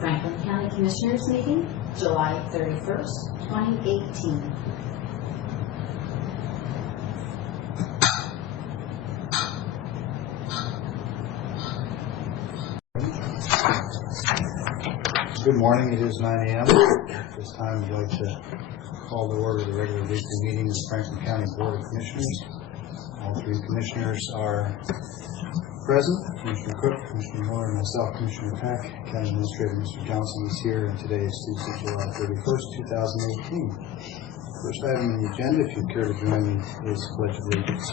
Franklin County Commissioners meeting, July 31st, 2018. Good morning. It is 9 a.m. At this time, I'd like to call to order the regular weekly meeting of the Franklin County Board of Commissioners. All three commissioners are present. Commissioner Cook, Commissioner Miller, and myself, Commissioner Peck. County Administrator Mr. Johnson is here, and today is Tuesday, July 31st, 2018. First item on the agenda, if you'd care to join me, is the Pledge of Allegiance.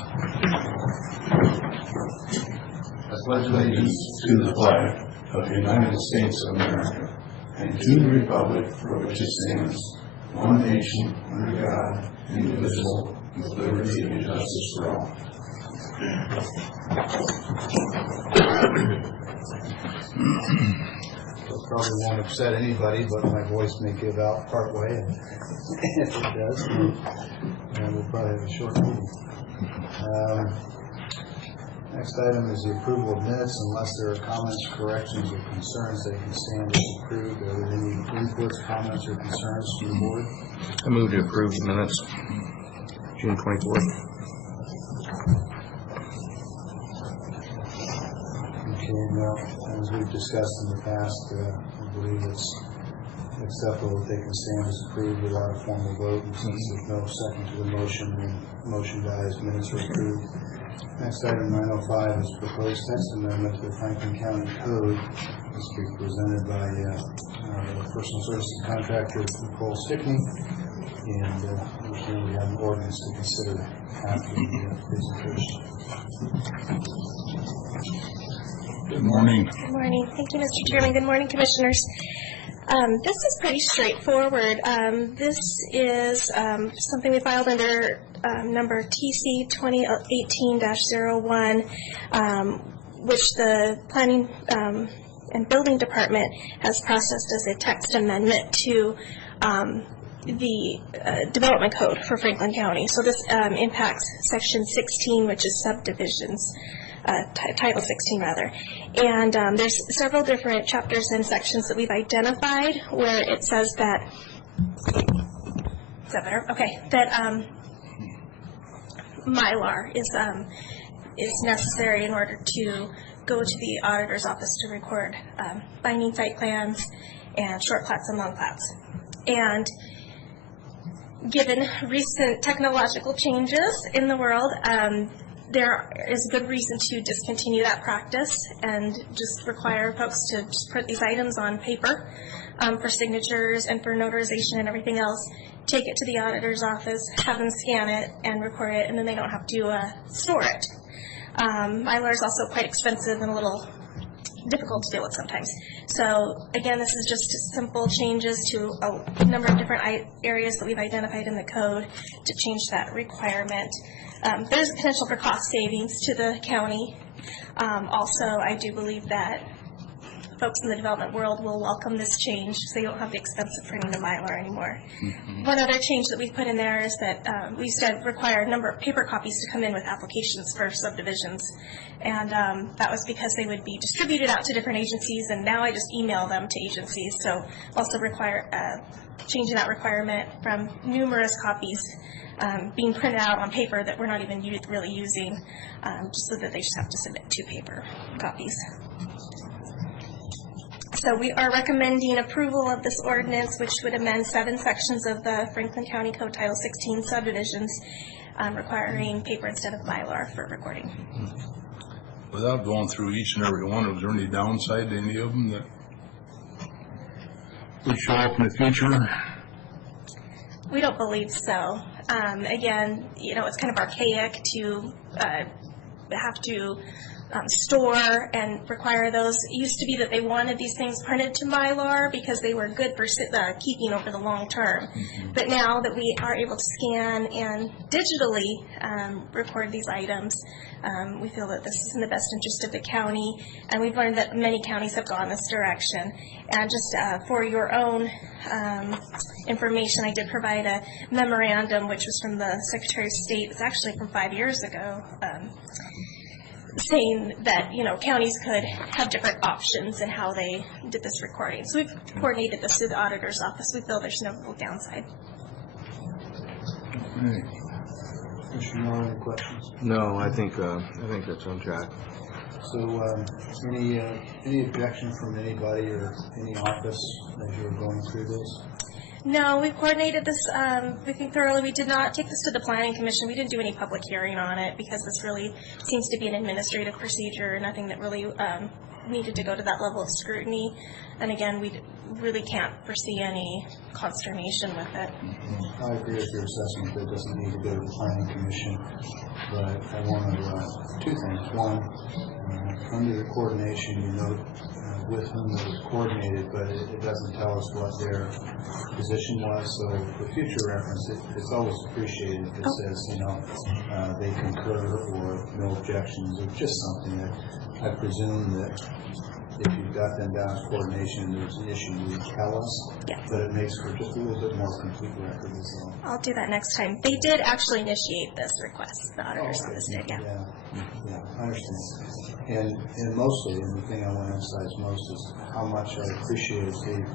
I pledge allegiance to the flag of the United States of America and to the republic for which it stands, one nation, under God, indivisible, with liberty and justice for all. It probably won't upset anybody, but my voice may give out part way, and if it does, then we'll probably have a short meeting. Next item is the approval of minutes. Unless there are comments, corrections, or concerns, they can stand as approved. Are there any inputs, comments, or concerns from the board? I move to approve the minutes, June 24th. Okay, now, as we've discussed in the past, I believe it's acceptable that they can stand as approved without a formal vote. And since there's no second to the motion, the motion dies, minutes are approved. Next item, 905, is proposed text amendment to the Franklin County Code. This will be presented by personal services contractor Nicole Stickney, and we have an ordinance to consider after the presentation. Good morning. Good morning. Thank you, Mr. Chairman. Good morning, Commissioners. This is pretty straightforward. This is something we filed under number TC 2018-01, which the Planning and Building Department has processed as a text amendment to the Development Code for Franklin County. So this impacts Section 16, which is subdivisions. Title 16 rather, and there's several different chapters and sections that we've identified where it says that, is that better? Okay, that Mylar is necessary in order to go to the auditor's office to record binding site plans and short plats and long plats. And given recent technological changes in the world, there is good reason to discontinue that practice and just require folks to just put these items on paper for signatures and for notarization and everything else, take it to the auditor's office, have them scan it and record it, and then they don't have to store it. Mylar is also quite expensive and a little difficult to deal with sometimes. So again, this is just simple changes to a number of different areas that we've identified in the code to change that requirement. There's a potential for cost savings to the county. Also, I do believe that folks in the development world will welcome this change so you don't have the expense of printing a Mylar anymore. One other change that we've put in there is that we used to require a number of paper copies to come in with applications for subdivisions. And that was because they would be distributed out to different agencies, and now I just email them to agencies. So also require changing that requirement from numerous copies being printed out on paper that we're not even really using, just so that they just have to submit 2 paper copies. So we are recommending approval of this ordinance, which would amend 7 sections of the Franklin County Code Title 16 subdivisions, requiring paper instead of Mylar for recording. Without going through each and every one, was there any downside to any of them that would show up in the future? We don't believe so. Again, you know, it's kind of archaic to have to store and require those. It used to be that they wanted these things printed to Mylar because they were good for keeping over the long term. But now that we are able to scan and digitally record these items, we feel that this is in the best interest of the county, and we've learned that many counties have gone this direction. And just for your own information, I did provide a memorandum, which was from the Secretary of State. It's actually from 5 years ago, saying that, counties could have different options in how they did this recording. So we've coordinated this through the auditor's office. We feel there's no real downside. Commissioner Miller, any questions? No, I think that's on track. So, any objection from anybody or any office as you were going through this? No, we coordinated this, I think thoroughly. We did not take this to the Planning Commission. We didn't do any public hearing on it because this really seems to be an administrative procedure, nothing that really needed to go to that level of scrutiny. And again, we really can't foresee any consternation with it. I agree with your assessment that it doesn't need to go to the Planning Commission, but I want to, two things. One, under the coordination, you note with whom it was coordinated, but it doesn't tell us what their position was. So for future reference, it's always appreciated if it says, they concur or no objections, or just something that I presume that if you've got them down as coordination and there's an issue, you would tell us. Yeah. But it makes for just a little bit more complete record as well. I'll do that next time. They did actually initiate this request. The auditor's office did, yeah. Yeah, I understand. And mostly, and the thing I want to emphasize most is how much I appreciate the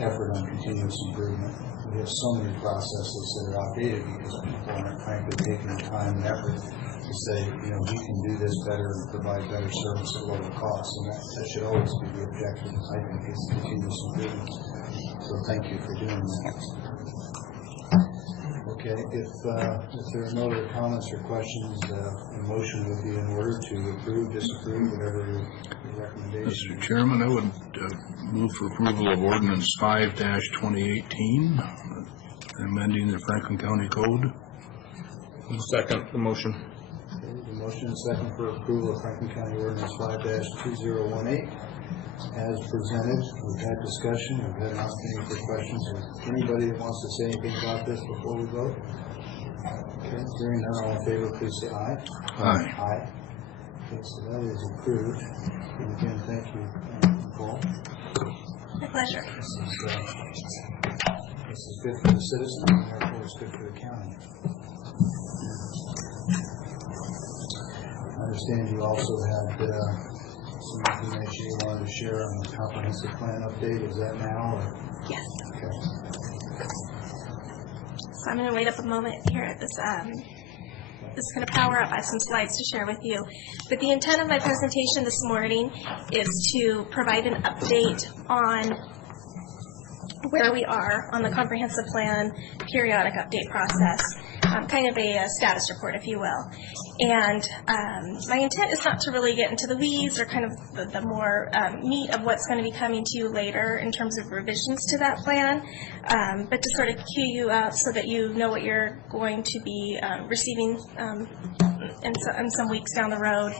effort on continuous improvement. We have so many processes that are outdated because people aren't frankly taking the time and effort to say, we can do this better and provide better service at lower costs. And that should always be the objective, I think, is continuous improvement. So thank you for doing that. Okay, if there are no other comments or questions, a motion would be in order to approve, disapprove, whatever your recommendation. Mr. Chairman, I would move for approval of Ordinance 5-2018, amending the Franklin County Code. Second the motion. Okay, the motion is second for approval of Franklin County Ordinance 5-2018 as presented. We've had discussion. We've had an opportunity for questions. Is anybody that wants to say anything about this before we vote? Okay, hearing none, all in favor, please say aye. Aye. Aye. Okay, so that is approved. And again, thank you, Paul. My pleasure. This is good for the citizens, and therefore it's good for the county. I understand you also had some information you wanted to share on the comprehensive plan update. Is that now? Or? Yes. Okay. So I'm going to wait up a moment here at this. This is going to power up. I have some slides to share with you. But the intent of my presentation this morning is to provide an update on where we are on the comprehensive plan periodic update process, kind of a status report, if you will. And my intent is not to really get into the weeds or kind of the more meat of what's going to be coming to you later in terms of revisions to that plan, but to sort of cue you up so that you know what you're going to be receiving in some weeks down the road,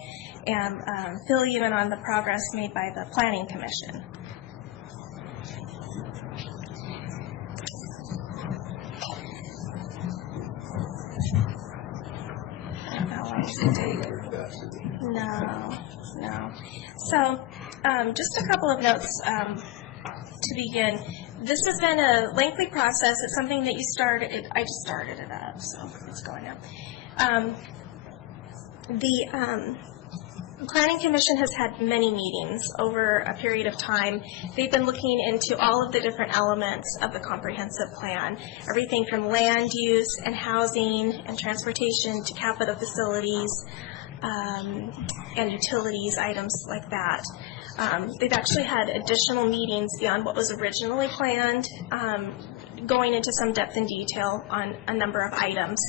and fill you in on the progress made by the Planning Commission. No. So, just a couple of notes to begin. This has been a lengthy process. It's something that you started. I just started it up, so it's going now. The Planning Commission has had many meetings over a period of time. They've been looking into all of the different elements of the comprehensive plan, everything from land use and housing and transportation to capital facilities and utilities, items like that. They've actually had additional meetings beyond what was originally planned, going into some depth and detail on a number of items.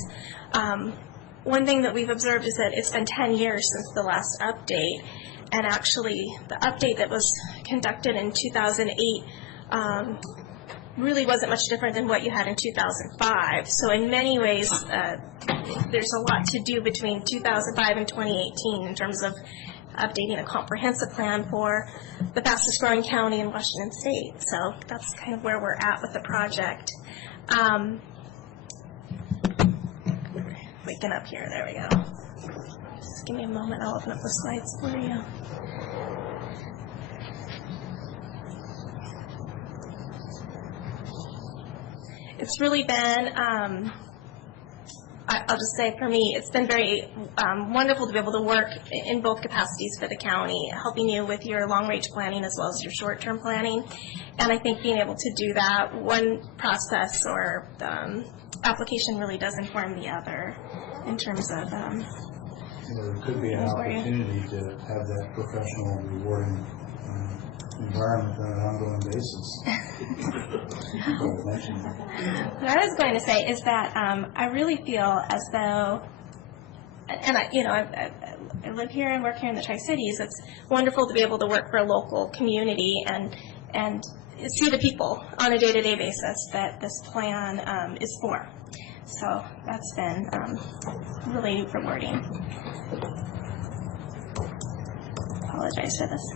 One thing that we've observed is that it's been 10 years since the last update, and actually the update that was conducted in 2008 really wasn't much different than what you had in 2005. So in many ways, there's a lot to do between 2005 and 2018 in terms of updating a comprehensive plan for the fastest growing county in Washington State. So that's kind of where we're at with the project. Waking up here, there we go. Just give me a moment, I'll open up the slides for you. It's really been I'll just say for me, it's been very wonderful to be able to work in both capacities for the county, helping you with your long-range planning as well as your short-term planning. And I think being able to do that, one process or application really does inform the other in terms of There could be an opportunity to have that professional, rewarding environment on an ongoing basis. What I was going to say is that I really feel as though, and I live here and work here in the Tri-Cities. It's wonderful to be able to work for a local community and see the people on a day-to-day basis that this plan is for. So that's been really rewarding. Apologize for this.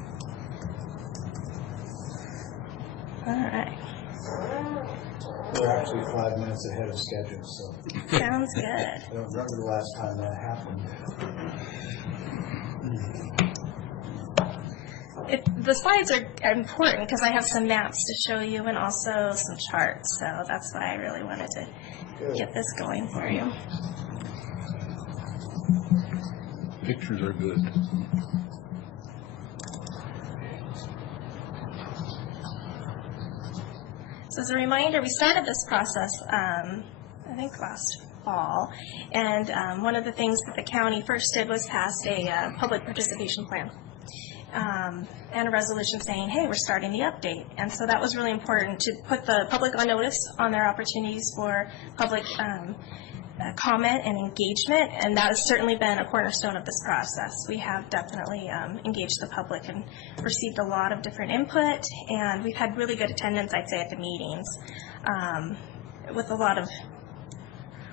All right. We're actually 5 minutes ahead of schedule, so Sounds good. I don't remember the last time that happened. The slides are important because I have some maps to show you and also some charts, so that's why I really wanted to get this going for you. Pictures are good. So as a reminder, we started this process, I think last fall, and one of the things that the county first did was pass a public participation plan. And a resolution saying, hey, we're starting the update. And so that was really important to put the public on notice on their opportunities for public comment and engagement, and that has certainly been a cornerstone of this process. We have definitely engaged the public and received a lot of different input, and we've had really good attendance, I'd say, at the meetings, with a lot of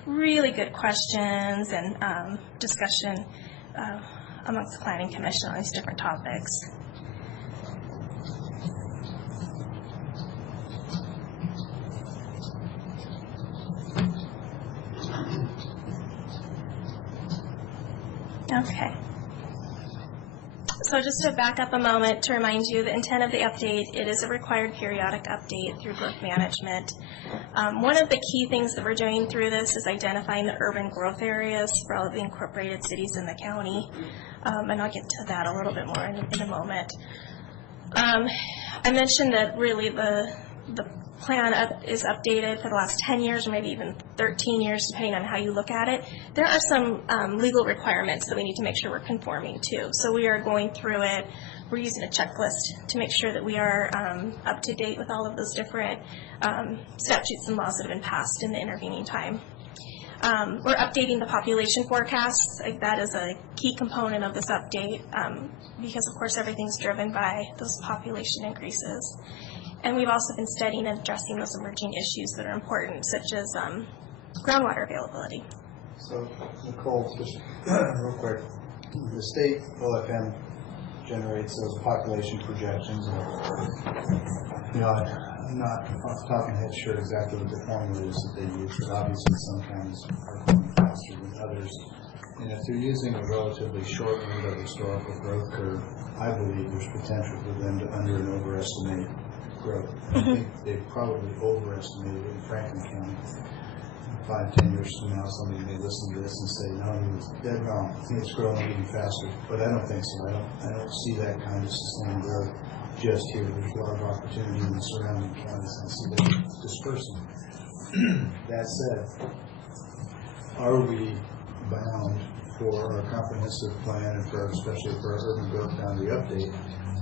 really good questions and discussion amongst the Planning Commission on these different topics. Okay. So just to back up a moment to remind you, the intent of the update, it is a required periodic update through growth management. One of the key things that we're doing through this is identifying the urban growth areas for all of the incorporated cities in the county, and I'll get to that a little bit more in a moment. I mentioned that really the plan is updated for the last 10 years or maybe even 13 years, depending on how you look at it. There are some legal requirements that we need to make sure we're conforming to. So we are going through it. We're using a checklist to make sure that we are up to date with all of those different statutes and laws that have been passed in the intervening time. We're updating the population forecasts. That is a key component of this update because, of course, everything's driven by those population increases. And we've also been studying and addressing those emerging issues that are important, such as groundwater availability. So, Nicole, just real quick, the state OFM generates those population projections. And, I'm not off the top of my head sure exactly what the formula is that they use, but obviously some counties are going faster than others. And if they're using a relatively short route of historical growth curve, I believe there's potential for them to under and overestimate growth. I think they probably overestimated it in Franklin County. 5-10 years from now, somebody may listen to this and say, no, he was dead wrong. I think it's growing even faster. But I don't think so. I don't see that kind of sustained growth just here. There's a lot of opportunity in the surrounding counties. I see them dispersing. That said, are we bound for our comprehensive plan and especially for our urban growth boundary update?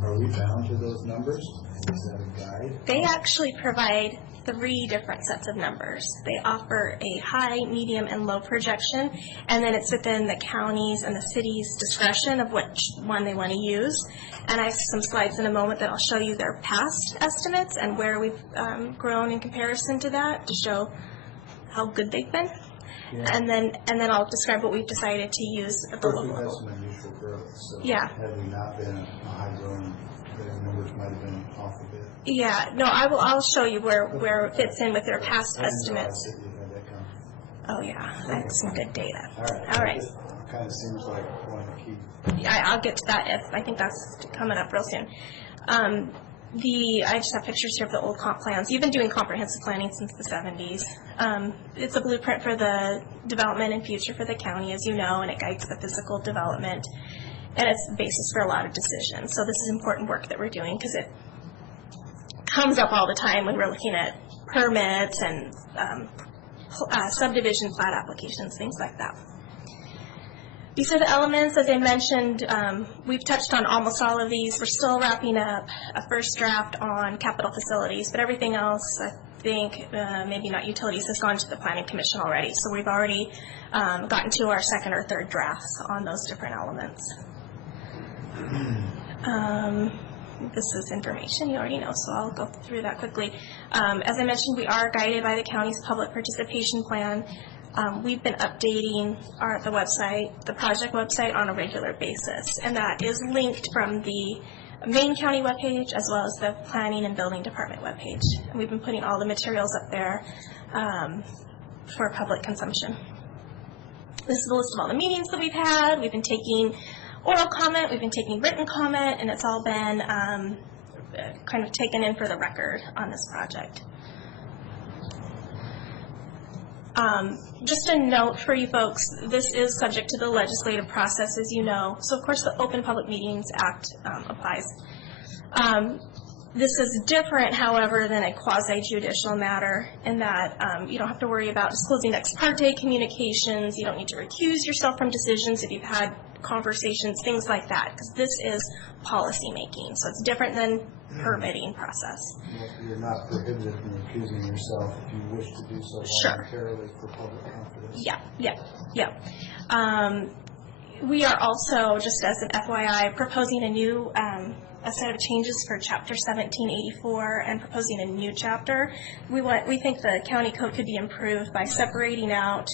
Are we bound to those numbers? Is that a guide? They actually provide 3 different sets of numbers. They offer a high, medium, and low projection, and then it's within the county's and the city's discretion of which one they want to use. And I have some slides in a moment that I'll show you their past estimates and where we've grown in comparison to that to show how good they've been. Yeah. And then I'll describe what we've decided to use at the Of local course, we've had level. some unusual growth. So Yeah. had we not been a high growing, the numbers might have been off a bit. Yeah, no, I'll show you where it fits in with their past I didn't estimates. realize that you had that coming. Oh yeah, that's some good data. All All right. This kind of seems like one of the key. I'll get to that. I think that's coming up real soon. I just have pictures here of the old comp plans. You've been doing comprehensive planning since the 70s. It's a blueprint for the development and future for the county, as you know, and it guides the physical development, and it's the basis for a lot of decisions. So this is important work that we're doing because it comes up all the time when we're looking at permits and subdivision plat applications, things like that. These are the elements, as I mentioned. We've touched on almost all of these. We're still wrapping up a first draft on capital facilities, but everything else, I think, maybe not utilities, has gone to the Planning Commission already. So we've already gotten to our second or third drafts on those different elements. This is information you already know, so I'll go through that quickly. As I mentioned, we are guided by the county's public participation plan. We've been updating the website, the project website, on a regular basis, and that is linked from the main county webpage as well as the planning and building department webpage. And we've been putting all the materials up there for public consumption. This is a list of all the meetings that we've had. We've been taking oral comment, we've been taking written comment, and it's all been kind of taken in for the record on this project. Just a note for you folks, this is subject to the legislative process, as you know. So, of course, the Open Public Meetings Act applies. This is different, however, than a quasi-judicial matter in that you don't have to worry about disclosing ex parte communications. You don't need to recuse yourself from decisions if you've had conversations, things like that, because this is policy making. So it's different than permitting process. You're not prohibited from recusing yourself if you wish to do so voluntarily for public confidence. Yeah. We are also, just as an FYI, proposing a new a set of changes for Chapter 1784 and proposing a new chapter. We think the county code could be improved by separating out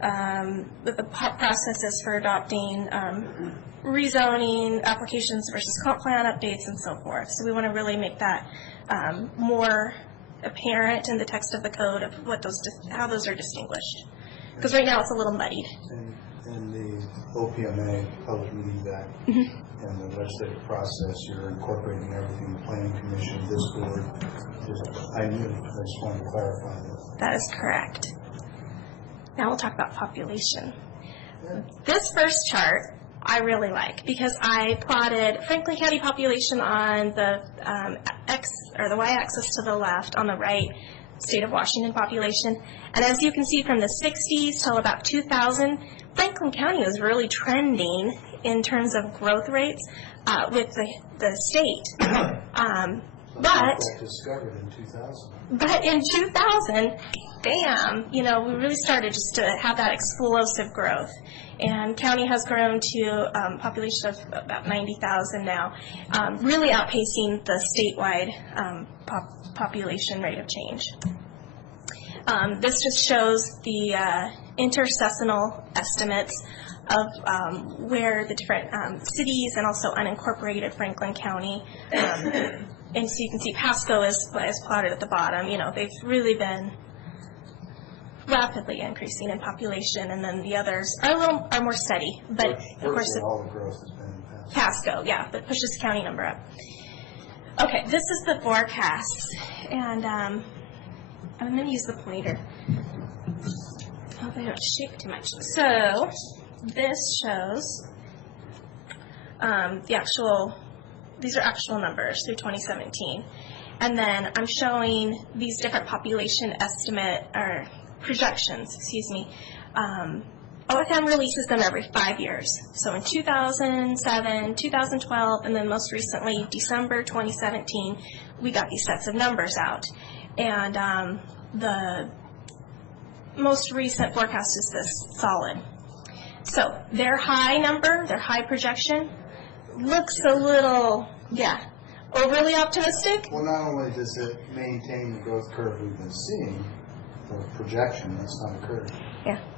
the processes for adopting rezoning applications versus comp plan updates and so forth. So we want to really make that more apparent in the text of the code of what how those are distinguished. Because right now it's a little muddied. In the OPMA, Public Meetings Act, and the legislative process, you're incorporating everything, the Planning Commission, this board. I just wanted to clarify that. That is correct. Now we'll talk about population. This first chart I really like because I plotted Franklin County population on the the y-axis to the left, on the right, state of Washington population. And as you can see, from the 60s till about 2000, Franklin County was really trending in terms of growth rates with the state. But discovered in 2000. But in 2000, bam, we really started just to have that explosive growth. And county has grown to a population of about 90,000 now, really outpacing the statewide population rate of change. This just shows the intersecinal estimates of where the different cities and also unincorporated Franklin County, and so you can see Pasco is plotted at the bottom. They've really been rapidly increasing in population, and then the others are more steady. But of course, all the growth has been in Pasco, yeah, that pushes the county number up. Okay, this is the forecast, and I'm going to use the pointer. Oh, they don't shake too much. So this shows these are actual numbers through 2017. And then I'm showing these different population estimate, or projections, OFM releases them every 5 years. So in 2007, 2012, and then most recently, December 2017, we got these sets of numbers out. And the most recent forecast is this solid. So their high number, their high projection, looks a little, overly optimistic. Well, not only does it maintain the growth curve we've been seeing, the projection, that's not a curve,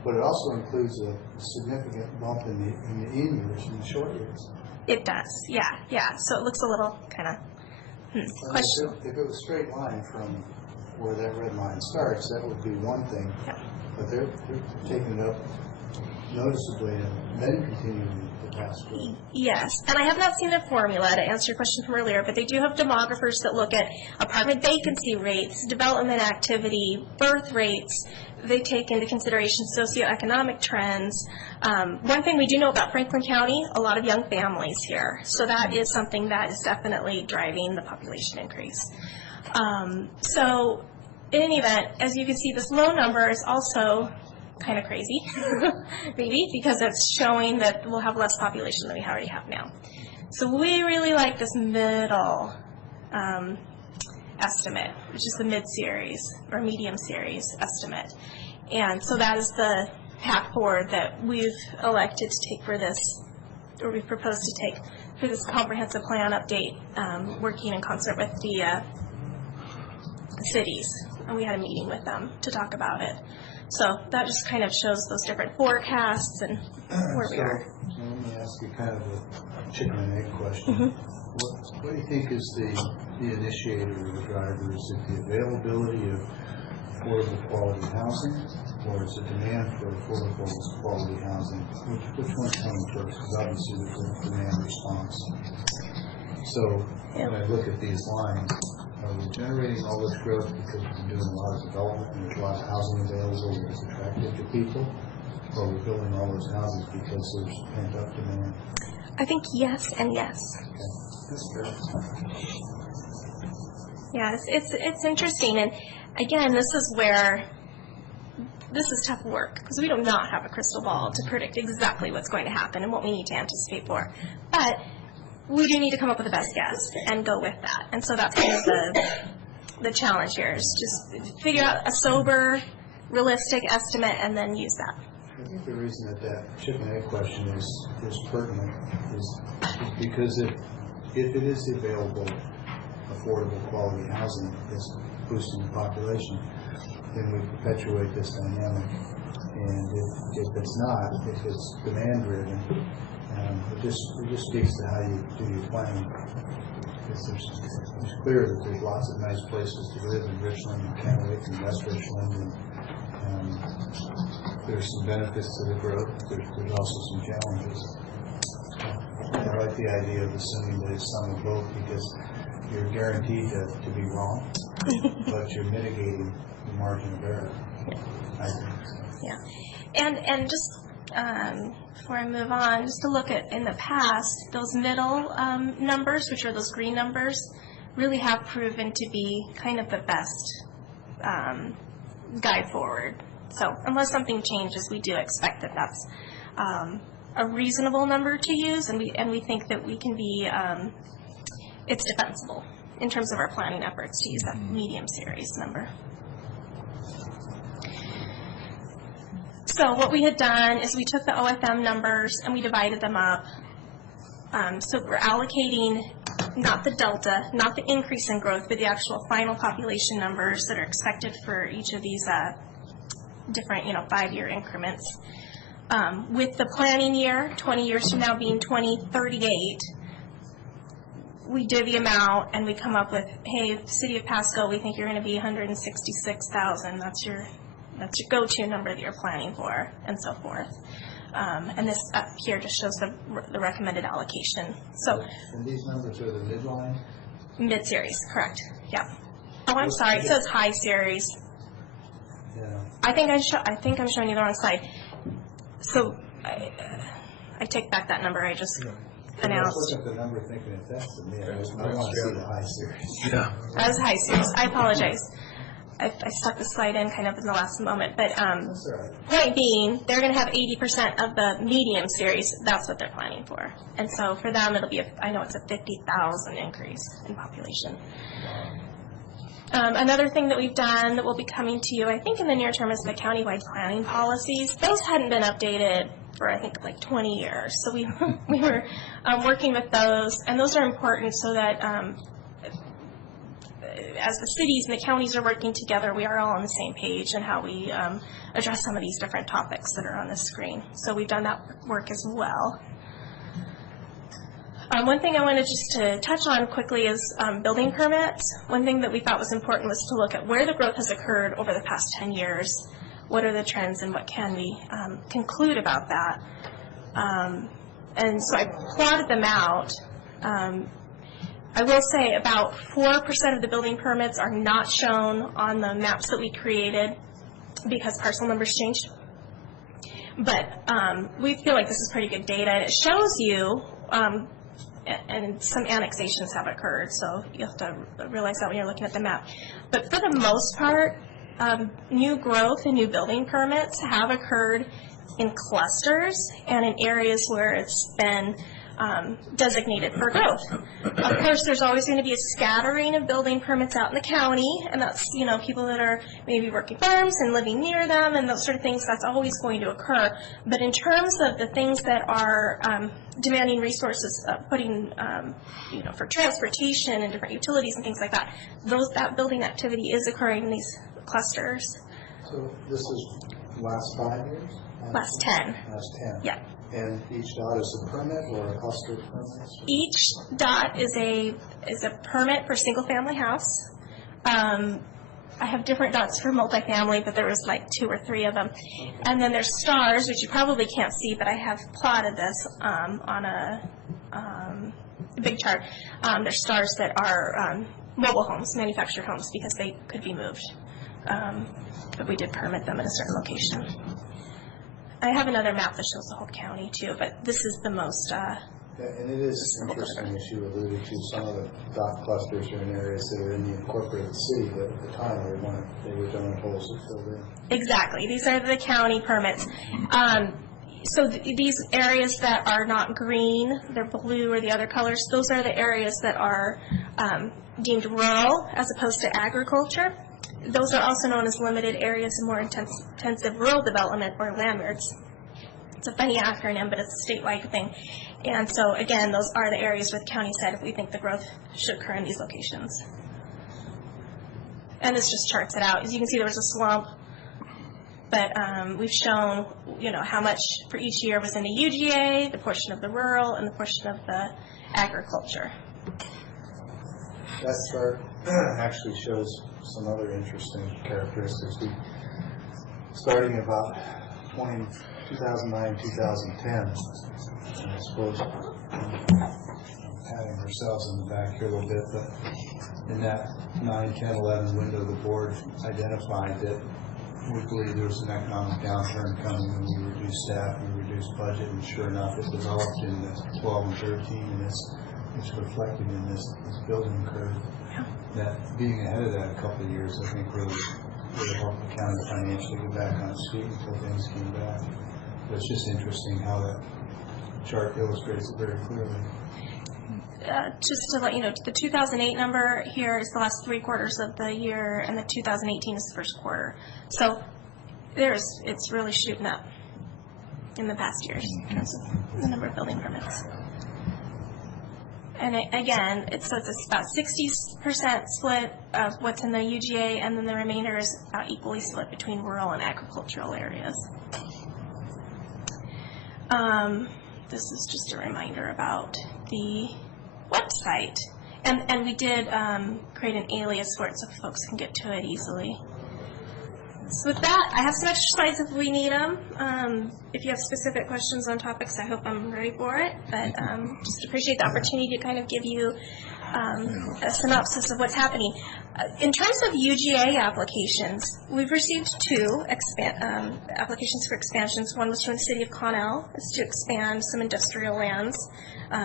but it also includes a significant bump in the years, in the short years. It does, yeah. So it looks a little kind of questionable. If it was a straight line from where that red line starts, that would be one thing. But they're taking it up. noticeably and then continuing to pass growth. Yes, and I have not seen a formula to answer your question from earlier, but they do have demographers that look at apartment vacancy rates, development activity, birth rates. They take into consideration socioeconomic trends. One thing we do know about Franklin County, a lot of young families here, so that is something that is definitely driving the population increase. So in any event, as you can see, this low number is also kind of crazy, maybe, because it's showing that we'll have less population than we already have now. So we really like this middle estimate, which is the mid-series or medium series estimate. And so that is the path forward that we've elected to take for this, or we've proposed to take for this comprehensive plan update, working in concert with the cities. And we had a meeting with them to talk about it. So that just kind of shows those different forecasts and where we are. So let me ask you kind of a chicken and egg question. What do you think is the initiator or the driver? Is it the availability of affordable quality housing, or is it demand for affordable quality housing? Which one's coming first? Because obviously there's a demand response. So when I look at these lines, are we generating all this growth because we've been doing a lot of development and there's a lot of housing available that's attractive to people? Or are we building all those houses because there's pent-up demand? I think yes and yes. Okay. That's fair. Yeah, it's interesting, and again, this is where this is tough work because we do not have a crystal ball to predict exactly what's going to happen and what we need to anticipate for. But we do need to come up with the best guess and go with that, and so that's kind of the challenge here is just figure out a sober, realistic estimate and then use that. I think the reason that chicken egg question is pertinent is because if it is available, affordable quality housing that's boosting the population, then we perpetuate this dynamic. And if it's not, if it's demand driven, it just speaks to how you do your planning. It's clear that there's lots of nice places to live in Richland and Kennewick and West Richland, and there's some benefits to the growth. There's also some challenges. I like the idea of assuming that it's some of both because you're guaranteed to be wrong, but you're mitigating the margin of error. I think. Yeah, and just before I move on, just to look at in the past, those middle numbers, which are those green numbers, really have proven to be kind of the best guide forward. So unless something changes, we do expect that that's a reasonable number to use, and we think that we can be it's defensible in terms of our planning efforts to use that medium series number. So what we had done is we took the OFM numbers and we divided them up. So we're allocating not the delta, not the increase in growth, but the actual final population numbers that are expected for each of these different, 5-year increments. With the planning year, 20 years from now being 2038, we divvy them out and we come up with, hey, City of Pasco, we think you're going to be 166,000. That's your go-to number that you're planning for, and so forth. And this up here just shows the recommended allocation. So, and these numbers are the midline? Mid-series, correct. Yeah. Oh, I'm sorry. It says high series. Yeah. I think I'm showing you the wrong slide. So I take back that number I just announced. I was looking at the number thinking if that's the mid, I want to see the high series. Yeah. That was high series. I apologize. I stuck the slide in kind of in the last moment. But That's all right. point being, they're going to have 80% of the medium series. That's what they're planning for. And so for them, it'll be, I know it's a 50,000 increase in population. Another thing that we've done that will be coming to you, I think in the near term, is the countywide planning policies. Those hadn't been updated for, I think, like 20 years. So we were working with those, and those are important so that as the cities and the counties are working together, we are all on the same page in how we address some of these different topics that are on the screen. So we've done that work as well. One thing I wanted just to touch on quickly is building permits. One thing that we thought was important was to look at where the growth has occurred over the past 10 years. what are the trends and what can we conclude about that. And so I plotted them out. I will say about 4% of the building permits are not shown on the maps that we created because parcel numbers changed. But we feel like this is pretty good data. It shows you, and some annexations have occurred, so you have to realize that when you're looking at the map. But for the most part, new growth and new building permits have occurred in clusters and in areas where it's been designated for growth. Of course, there's always going to be a scattering of building permits out in the county, and that's, you know, people that are maybe working farms and living near them and those sort of things. That's always going to occur. But in terms of the things that are demanding resources, putting, you know, for transportation and different utilities and things like that, that building activity is occurring in these clusters. So this is last 5 years? Last 10. Last 10. Yeah. And each dot is a permit or a cluster of permits? Each dot is a permit for single-family house. I have different dots for multifamily, but there was like 2 or 3 of them. And then there's stars, which you probably can't see, but I have plotted this on a big chart. There's stars that are mobile homes, manufactured homes, because they could be moved. But we did permit them in a certain location. I have another map that shows the whole county too, but this is the most. And it is interesting, as you alluded to, some of the dot clusters are in areas that are in the incorporated city, but at the time they were donut holes that filled in. Exactly. These are the county permits. So these areas that are not green, they're blue or the other colors, those are the areas that are deemed rural as opposed to agriculture. Those are also known as limited areas and more intensive rural development, or LAMIRDs. It's a funny acronym, but it's a statewide thing. And so, again, those are the areas where the county said we think the growth should occur in these locations. And this just charts it out. As you can see, there was a slump, but we've shown, you know, how much for each year was in the UGA, the portion of the rural, and the portion of the agriculture. That chart actually shows some other interesting characteristics. Starting about 2009, 2010, and I suppose patting ourselves in the back here a little bit, but in that 9, 10, 11 window, the board identified that we believe there was an economic downturn coming, and we reduced staff, we reduced budget, and sure enough, it developed in the 12 and 13, and it's reflected in this building curve. That being ahead of that a couple of years, I think really helped the county financially get back on its feet until things came back. But it's just interesting how that chart illustrates it very clearly. Just to let you know, the 2008 number here is the last 3 quarters of the year, and the 2018 is the first quarter. So it's really shooting up in the past years in terms of the number of building permits. And again, it's about 60% split of what's in the UGA, and then the remainder is about equally split between rural and agricultural areas. This is just a reminder about the website. And we did create an alias for it so folks can get to it easily. So with that, I have some exercises if we need them. If you have specific questions on topics, I hope I'm ready for it. But just appreciate the opportunity to kind of give you a synopsis of what's happening. In terms of UGA applications, we've received 2 applications for expansions. One was from the city of Connell. It's to expand some industrial lands,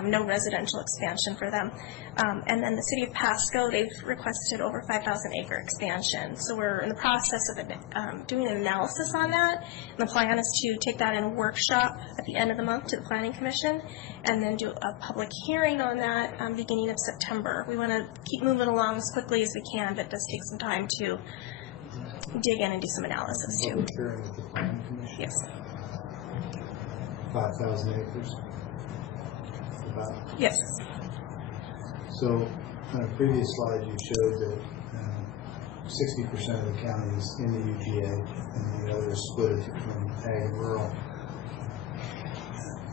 no residential expansion for them. And then the city of Pasco, they've requested over 5,000 acre expansion. So we're in the process of doing an analysis on that. And the plan is to take that in a workshop at the end of the month to the Planning Commission, and then do a public hearing on that beginning of September. We want to keep moving along as quickly as we can, but it does take some time to dig in and do some analysis too. Public hearing with the Planning Commission? Yes. 5,000 acres? About. Yes. So on a previous slide, you showed that 60% of the county is in the UGA, and the other is split between ag and rural.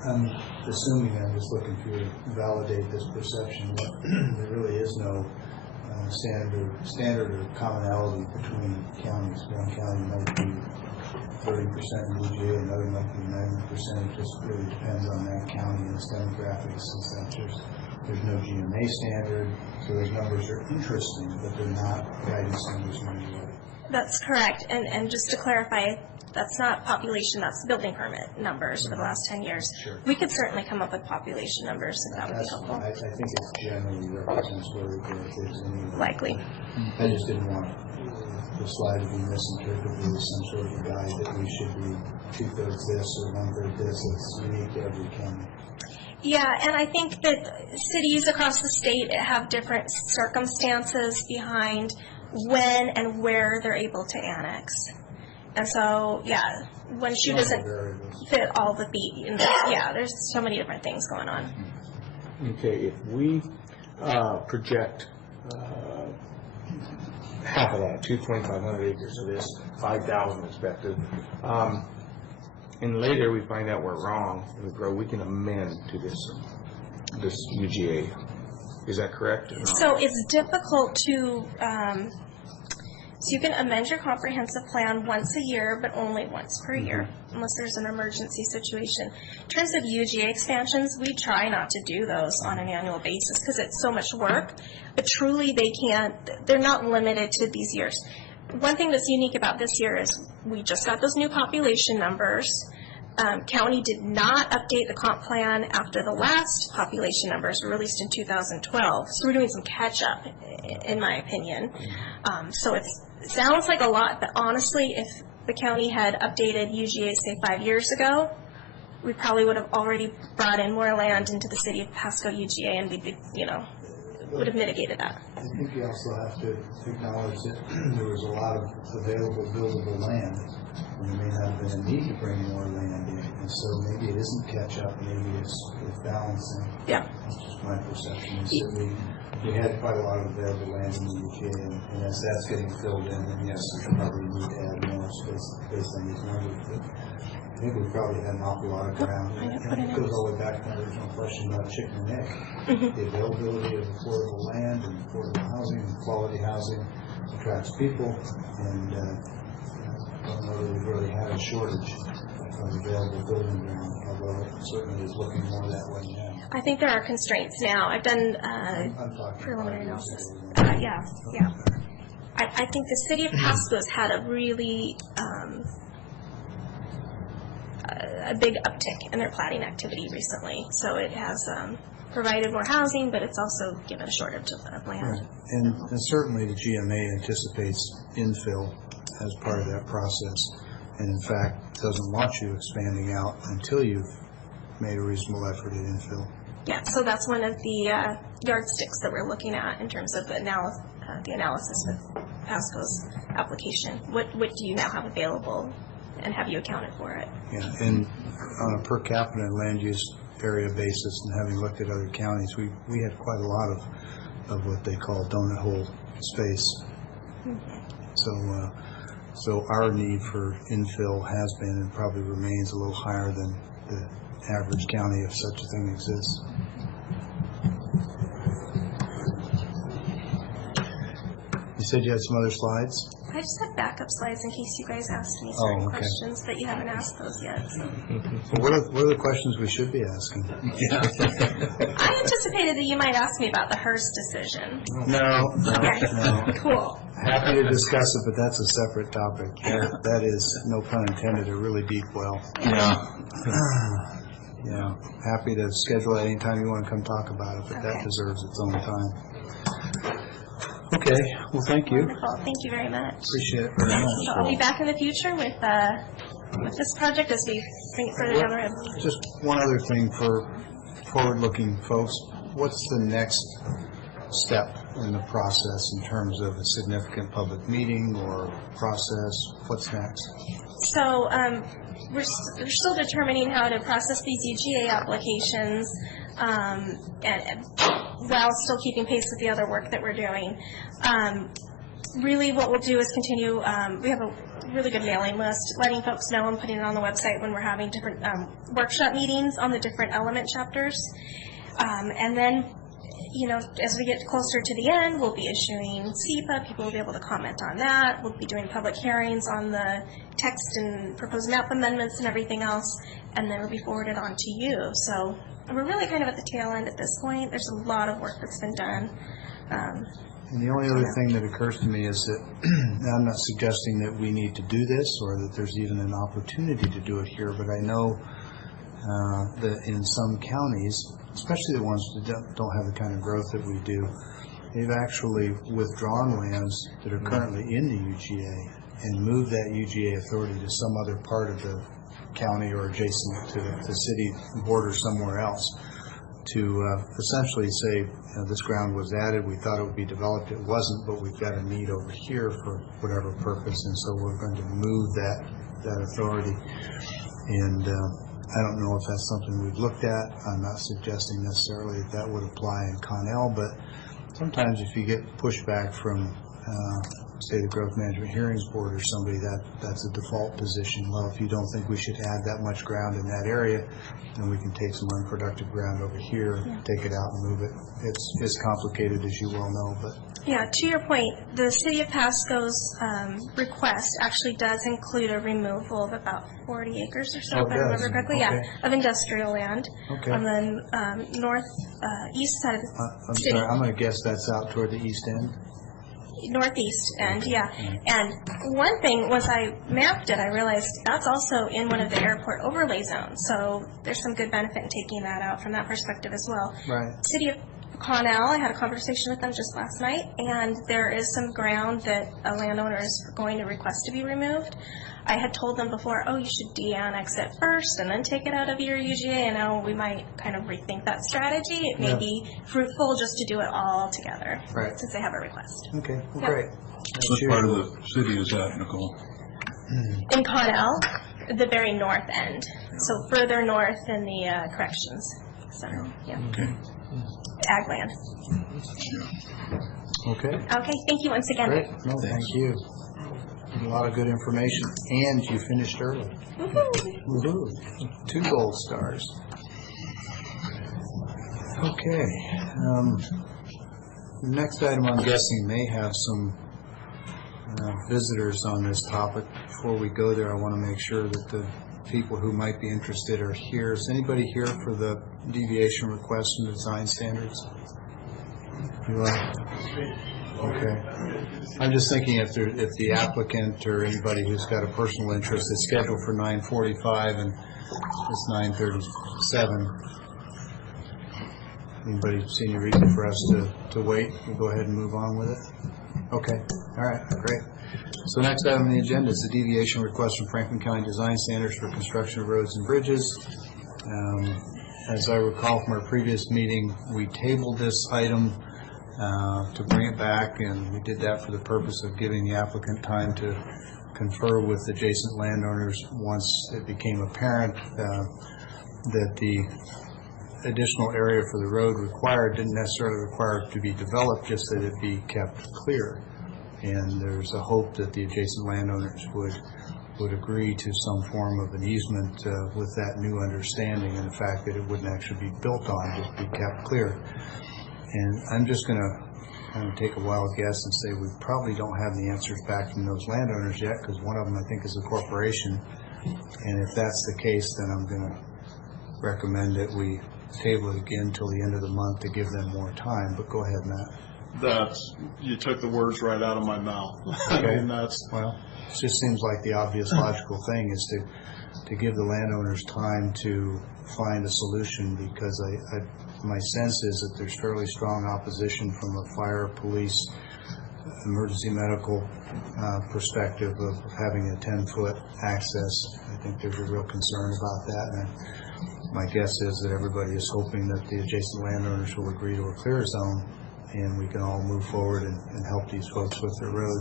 I'm assuming, I'm just looking for you to validate this perception, that there really is no standard or commonality between counties. One county might be 30% in UGA, another might be 90%. It just really depends on that county and its demographics and such. There's no GMA standard, so those numbers are interesting, but they're not guidance numbers in any way. That's correct. And just to clarify, that's not population, that's building permit numbers for the last 10 years. Sure. We could certainly come up with population numbers if that would be helpful. I think it generally represents where the growth is anyway. Likely. I just didn't want the slide to be misinterpreted as some sort of a guide that we should be 2/3 this or 1/3 this. It's unique to every county. Yeah, and I think that cities across the state have different circumstances behind when and where they're able to annex. And so, yeah, one shoe doesn't fit all the feet. And yeah, there's so many different things going on. Okay, if we project half of that, 2,500 acres of this, 5,000 expected, and later we find out we're wrong, and we can amend to this UGA. Is that correct? Or not? So it's difficult to, so you can amend your comprehensive plan once a year, but only once per year, unless there's an emergency situation. In terms of UGA expansions, we try not to do those on an annual basis because it's so much work, but truly they're not limited to these years. One thing that's unique about this year is we just got those new population numbers. County did not update the comp plan after the last population numbers were released in 2012. So we're doing some catch up, in my opinion. So it sounds like a lot, but honestly, if the county had updated UGA, say 5 years ago, we probably would have already brought in more land into the city of Pasco UGA, and we'd be, would have mitigated that. I think you also have to acknowledge that there was a lot of available buildable land, and there may not have been a need to bring more land in, and so maybe it isn't catch up, maybe it's balancing. Yeah. That's just my perception, is that we had quite a lot of available land in the UK, and as that's getting filled in, then yes, we probably need to add more space based on these numbers, but I think we probably had an awful lot of ground. And it goes all the way back to my original question about chicken and egg. The availability of affordable land and affordable housing and quality housing attracts people, and I don't know that we've really had a shortage of available building ground, although it certainly is looking more that way now. I think there are constraints now. I've done I'm talking preliminary 5 years analysis. ago. Yeah. I think the city of Pasco has had a really a big uptick in their planning activity recently. So it has provided more housing, but it's also given a shortage of land. Right. And certainly the GMA anticipates infill as part of that process, and in fact doesn't want you expanding out until you've made a reasonable effort at infill. Yeah, so that's one of the yardsticks that we're looking at in terms of the analysis with Pasco's application. What do you now have available, and have you accounted for it? Yeah, and on a per capita land use area basis, and having looked at other counties, we had quite a lot of what they call donut hole space. So our need for infill has been and probably remains a little higher than the average county if such a thing exists. You said you had some other slides? I just have backup slides in case you guys asked me Oh, certain okay. questions, but you haven't asked those yet. So. Well, what are the questions we should be asking? I anticipated that you might ask me about the Hearst decision. No. Cool. Happy to discuss it, but that's a separate topic. That is, no pun intended, a really deep well. Yeah. Happy to schedule it anytime you want to come talk about it, but that deserves its own time. Okay. Well, thank you. Wonderful. Thank you very much. Appreciate it very much. So I'll be back in the future with this project as we bring it further down the road. Just one other thing for forward-looking folks. What's the next step in the process in terms of a significant public meeting or process? What's next? So we're still determining how to process these UGA applications, and while still keeping pace with the other work that we're doing. Really what we'll do is continue, we have a really good mailing list, letting folks know and putting it on the website when we're having different workshop meetings on the different element chapters. And then, as we get closer to the end, we'll be issuing SEPA. People will be able to comment on that. We'll be doing public hearings on the text and proposed map amendments and everything else, and then it'll be forwarded on to you. So we're really kind of at the tail end at this point. There's a lot of work that's been done. And the only other thing that occurs to me is that I'm not suggesting that we need to do this or that there's even an opportunity to do it here, but I know that in some counties, especially the ones that don't have the kind of growth that we do, they've actually withdrawn lands that are currently in the UGA and moved that UGA authority to some other part of the county or adjacent to the city border somewhere else to essentially say, this ground was added, we thought it would be developed, it wasn't, but we've got a need over here for whatever purpose, and so we're going to move that authority. And I don't know if that's something we've looked at. I'm not suggesting necessarily that would apply in Connell, but sometimes if you get pushback from, say, the Growth Management Hearings Board or somebody, that's a default position. Well, if you don't think we should add that much ground in that area, then we can take some unproductive ground over here, take it out and move it. It's complicated, as you well know, but Yeah, to your point, the City of Pasco's request actually does include a removal of about 40 acres or so, if I remember correctly, of industrial land on the northeast side of the I'm city. sorry, I'm going to guess that's out toward the east end. Northeast end, And one thing, once I mapped it, I realized that's also in one of the airport overlay zones. So there's some good benefit in taking that out from that perspective as well. Right. City of Connell, I had a conversation with them just last night, and there is some ground that a landowner is going to request to be removed. I had told them before, you should de-annex it first and then take it out of your UGA, and now we might kind of rethink that strategy. It may be fruitful just to do it all together, since they have a request. Okay, well, great. What part of the city is that, Nicole? In Connell, the very north end, so further north than the corrections center. Okay. Ag land. Okay. Okay, thank you once again. Great. No, thank you. A lot of good information, and you finished early. Woohoo. 2 gold stars. Okay. The next item, I'm guessing, may have some visitors on this topic. Before we go there, I want to make sure that the people who might be interested are here. Is anybody here for the deviation request from design standards? You are? Okay. I'm just thinking if the applicant or anybody who's got a personal interest is scheduled for 9:45 and it's 9:37. Anybody see any reason for us to wait? We'll go ahead and move on with it. Okay. All right. Great. So next item on the agenda is the deviation request from Franklin County Design Standards for construction of roads and bridges. As I recall from our previous meeting, we tabled this item to bring it back, and we did that for the purpose of giving the applicant time to confer with adjacent landowners once it became apparent that the additional area for the road required didn't necessarily require it to be developed, just that it be kept clear. And there's a hope that the adjacent landowners would agree to some form of an easement with that new understanding and the fact that it wouldn't actually be built on, just be kept clear. And I'm just going to kind of take a wild guess and say we probably don't have the answers back from those landowners yet, because one of them I think is a corporation. And if that's the case, then I'm going to recommend that we table it again till the end of the month to give them more time. But go ahead, Matt. You took the words right out of my mouth. Okay. Well, it just seems like the obvious logical thing is to give the landowners time to find a solution, because my sense is that there's fairly strong opposition from a fire, police, emergency medical perspective of having a 10-foot access. I think there's a real concern about that, and my guess is that everybody is hoping that the adjacent landowners will agree to a clear zone, and we can all move forward and help these folks with their road.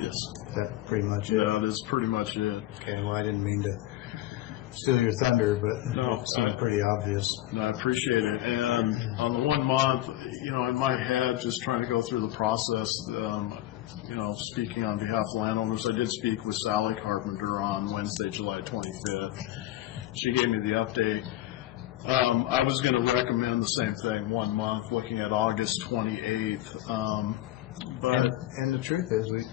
yes. Is that pretty much it? Yeah, that is pretty much it. Okay, well, I didn't mean to steal your thunder, but No, it seemed pretty obvious. No, I appreciate it. And on the 1 month, in my head, just trying to go through the process, speaking on behalf of landowners, I did speak with Sally Carpenter on Wednesday, July 25th. She gave me the update. I was going to recommend the same thing, 1 month, looking at August 28th. But And the truth is,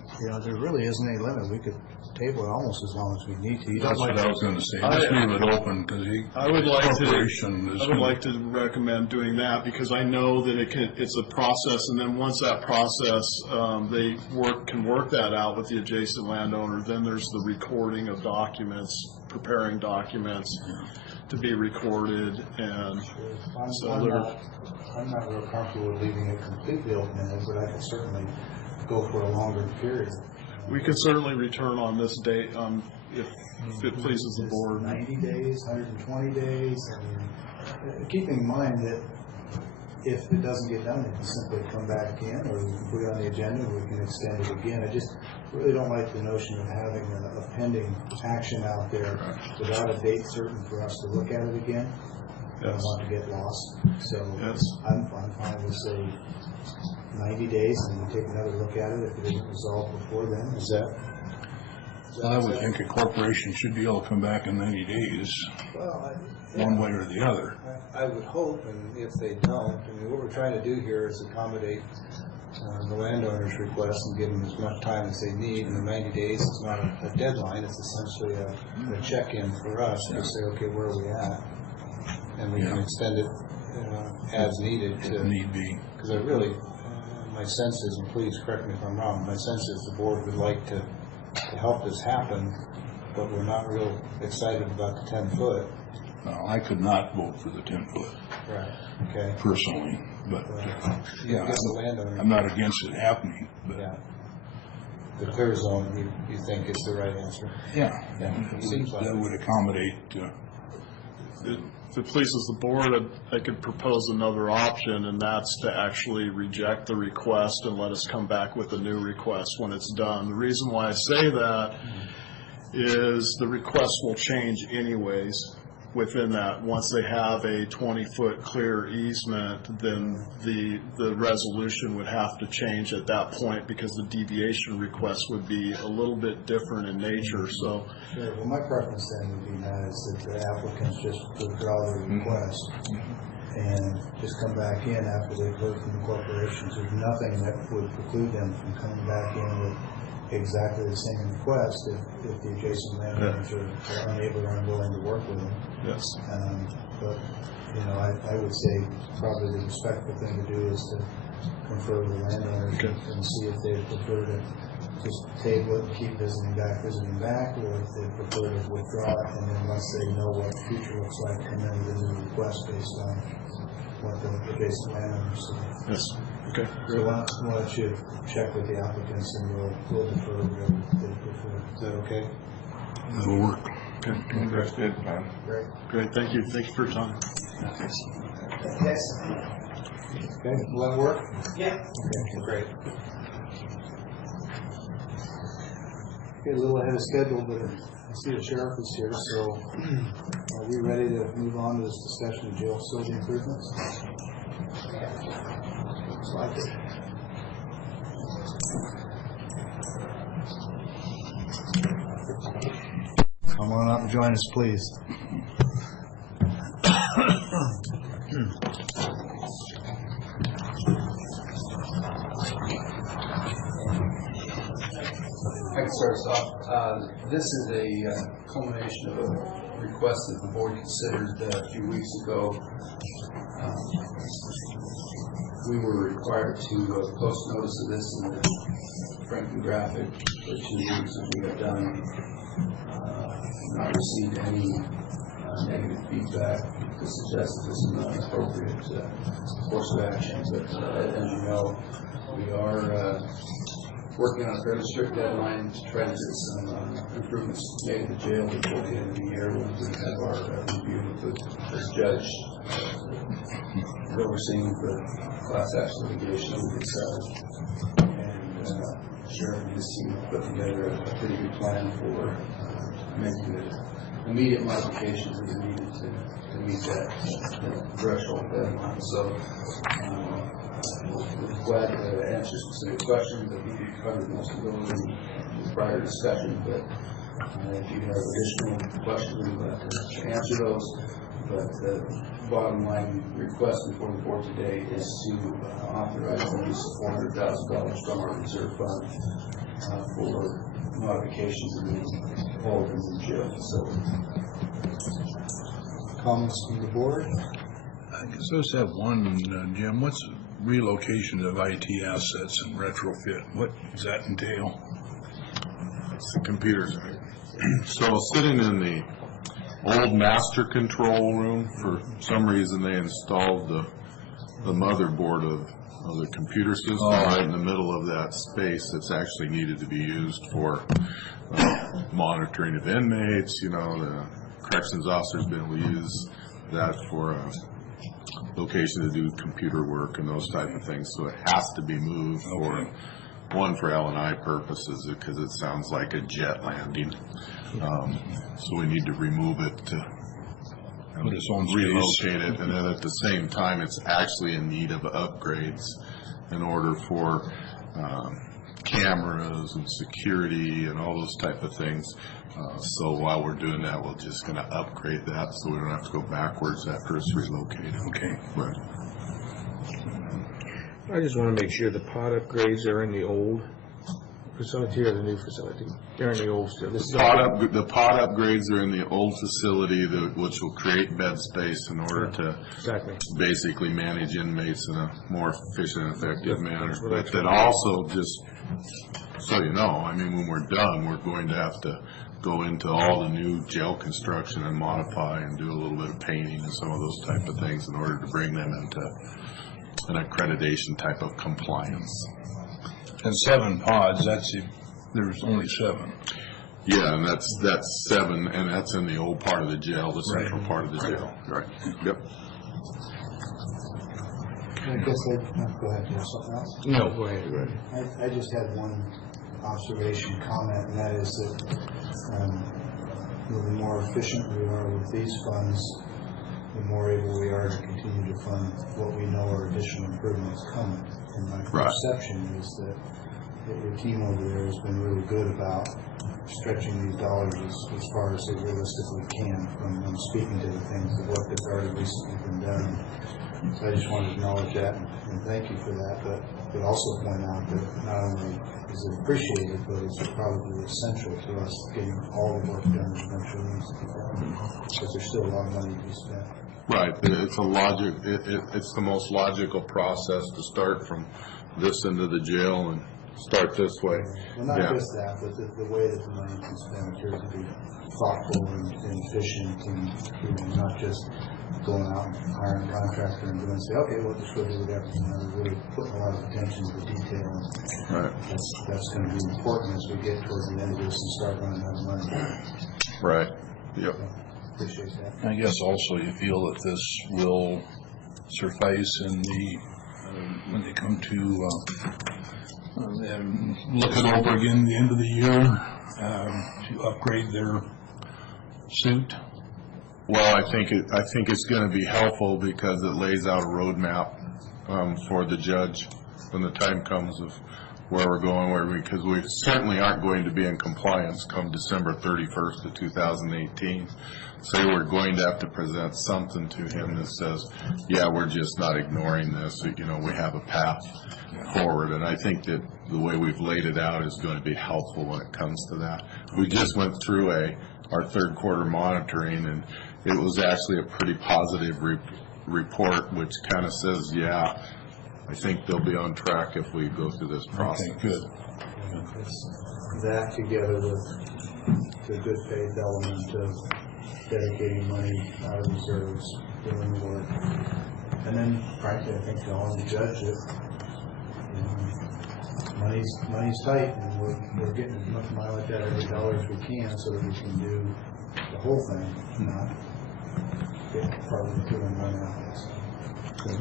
there really isn't any limit. We could table it almost as long as we need to. You don't That's like what I was gonna say, just leave it open, because I would like to. to recommend doing that, because I know that it's a process, and then once that process, they can work that out with the adjacent landowner, then there's the recording of documents, preparing documents to be recorded, and so I'm not real comfortable with leaving it completely open-ended, but I could certainly go for a longer period. we could certainly return on this date, if it pleases the board. 90 days, 120 days, I mean, keeping in mind that if it doesn't get done, it can simply come back in, or we can put it on the agenda, and we can extend it again. I just really don't like the notion of having a pending action out there without a date certain for us to look at it again. I don't want to get lost, so Yes. I'm fine with, say, 90 days, and we take another look at it if it isn't resolved before then. Is that? I would think a corporation should be able to come back in 90 days, Well, one way or the other. I would hope, and if they don't, I mean, what we're trying to do here is accommodate the landowner's request and give them as much time as they need. And the 90 days is not a deadline, it's essentially a check-in for us to say, okay, where are we at? And we can extend it as needed If to, need be. because I really, my sense is, and please correct me if I'm wrong, my sense is the board would like to help this happen, but we're not real excited about the 10-foot. Now, I could not vote for the 10-foot Right. Okay. personally, but, yeah, Against the landowner. I'm not against it happening, but, Yeah. The clear zone, you think is the right answer? yeah, It seems like that would accommodate, If it pleases the board, I could propose another option, and that's to actually reject the request and let us come back with a new request when it's done. The reason why I say that is the request will change anyways within that. Once they have a 20-foot clear easement, then the resolution would have to change at that point, because the deviation request would be a little bit different in nature, so. Sure. Well, my preference then would be that is that the applicants just withdraw their request and just come back in after they've heard from the corporations. There's nothing that would preclude them from coming back in with exactly the same request if the adjacent landowners are unable or unwilling to work with them. Yes. But, I would say probably the respectful thing to do is to confer with the landowners and see if they prefer to just table it and keep visiting back, or if they prefer to withdraw it, and then once they know what the future looks like, come in with a new request based on what the adjacent landowners say. Yes. Okay. So why don't you check with the applicants, and we'll defer whatever they prefer. Is that okay? that'll work. Okay. That's good, man. Great. Great, thank you. Thank you for your time. Yes. Okay, will that work? Yeah. Okay, great. Okay, a little ahead of schedule, but I see the sheriff is here, so are we ready to move on to this discussion of jail facility improvements? Looks like it. Come on up and join us, please. I can start us off. This is a culmination of a request that the board considered a few weeks ago. We were required to post notice of this in the Franklin Graphic for 2 weeks, and we have done not received any negative feedback to suggest that this is not an appropriate course of action. But as you know, we are working on a fairly strict deadline to try to get some improvements made in the jail before the end of the year, when we have our review with the judge overseeing the class action litigation that we decided. And Sheriff and his team have put together a pretty good plan for making the immediate modifications that are needed to meet that threshold deadline. So we're glad to answer specific questions. I think we covered most of those in the prior discussion, but if you have additional questions, we'd like to answer those. But the bottom line request before the board today is to authorize the use of $400,000 from our reserve fund for modifications in the Holdings and jail facility. Comments from the board? I guess I just have one, Jim. What's relocation of IT assets and retrofit? What does that entail? It's the computers, right? So sitting in the old master control room, for some reason they installed the motherboard of the computer system right in the middle of that space that's actually needed to be used for monitoring of inmates. You know, the corrections officers been able to use that for location to do computer work and those type of things. So it has to be moved for L&I purposes, because it sounds like a jet landing. So we need to remove it to relocate it, and then at the same time, it's actually in need of upgrades in order for cameras and security and all those type of things. So while we're doing that, we're just going to upgrade that so we don't have to go backwards after it's relocated. Okay. Right. I just want to make sure the pod upgrades are in the old facility or the new facility. They're in the old still. The pod upgrades are in the old facility, which will create bed space in order to basically manage inmates in a more efficient and effective manner. But that also, just so you know, I mean, when we're done, we're going to have to go into all the new jail construction and modify and do a little bit of painting and some of those type of things in order to bring them into an accreditation type of compliance. And 7 pods, there's only 7. Yeah, and that's 7, and that's in the old part of the jail, the central part of the jail. Right. Yep. I guess go ahead, do you have something else? No, go ahead. I just had one observation, comment, and that is that the more efficient we are with these funds, the more able we are to continue to fund what we know are additional improvements coming. And my perception is that your team over there has been really good about stretching these dollars as far as they realistically can from speaking to the things, the work that's already recently been done. So I just want to acknowledge that and thank you for that, but also point out that not only is it appreciated, but it's probably essential to us getting all the work done as eventually needs to be done, because there's still a lot of money to be spent. Right. It's it's the most logical process to start from this end of the jail and start this way. Well, not just that, but the way that the money is spent appears to be thoughtful and efficient, and not just going out and hiring a contractor and doing say, okay, we'll just go do whatever. We're really putting a lot of attention to the detail. Right. That's going to be important as we get towards the end of this and start running out of money. Right. Yep. Appreciate that. I guess also you feel that this will suffice in the when they come to look it over again at the end of the year to upgrade their suit. Well, I think it's going to be helpful because it lays out a roadmap for the judge when the time comes of where we're going, because we certainly aren't going to be in compliance come December 31st of 2018. So we're going to have to present something to him that says, yeah, we're just not ignoring this. You know, we have a path forward. And I think that the way we've laid it out is going to be helpful when it comes to that. We just went through our third quarter monitoring, and it was actually a pretty positive report, which kind of says, yeah, I think they'll be on track if we go through this process. Okay, good. That together with the good faith element of dedicating money out of reserves, doing the work. And then, frankly, I think telling the judge that money's tight, and we're getting as much mileage out of every dollar as we can so that we can do the whole thing, not get part of the 2 and 1 out. Okay.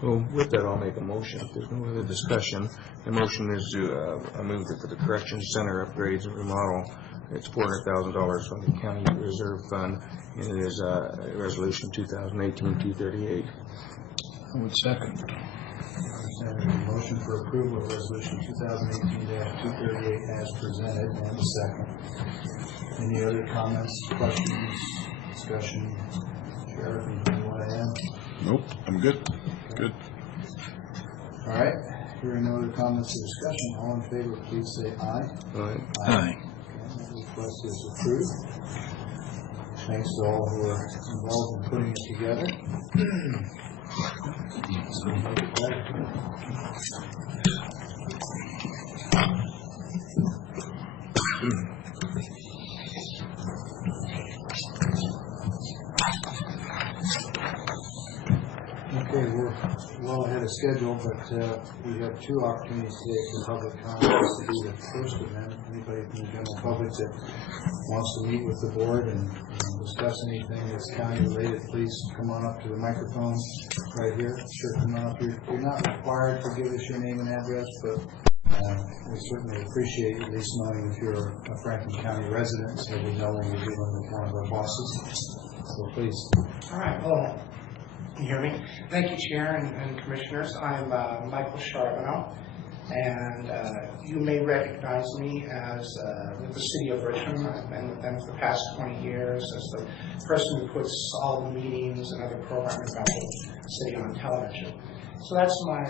Well, with that, I'll make a motion. If there's no other discussion, the motion is to move it for the Corrections Center upgrades and remodel. It's $400,000 from the County Reserve Fund, and it is Resolution 2018-238. I would second. Motion for approval of Resolution 2018-238 as presented, and a second. Any other comments, questions, discussion? Sheriff, anything you want to add? Nope, I'm good. Good. All right, hearing no other comments or discussion, all in favor, please say aye. Right. Aye. Okay, that request is approved. Thanks to all who are involved in putting it together. Okay, we're well ahead of schedule, but we have two opportunities today for public comments to be the first of them. Anybody from the general public that wants to meet with the board and discuss anything that's county related, please come on up to the microphone right here. Sure, come on up here. You're not required to give us your name and address, but we certainly appreciate at least knowing if you're a Franklin County resident, so we know when you're dealing with one of our bosses. So please. All right, well, can you hear me? Thank you, Chair and Commissioners. I'm Michael Charbonneau, and you may recognize me as with the City of Richmond. I've been with them for the past 20 years as the person who puts all the meetings and other programming about the city on television. So that's my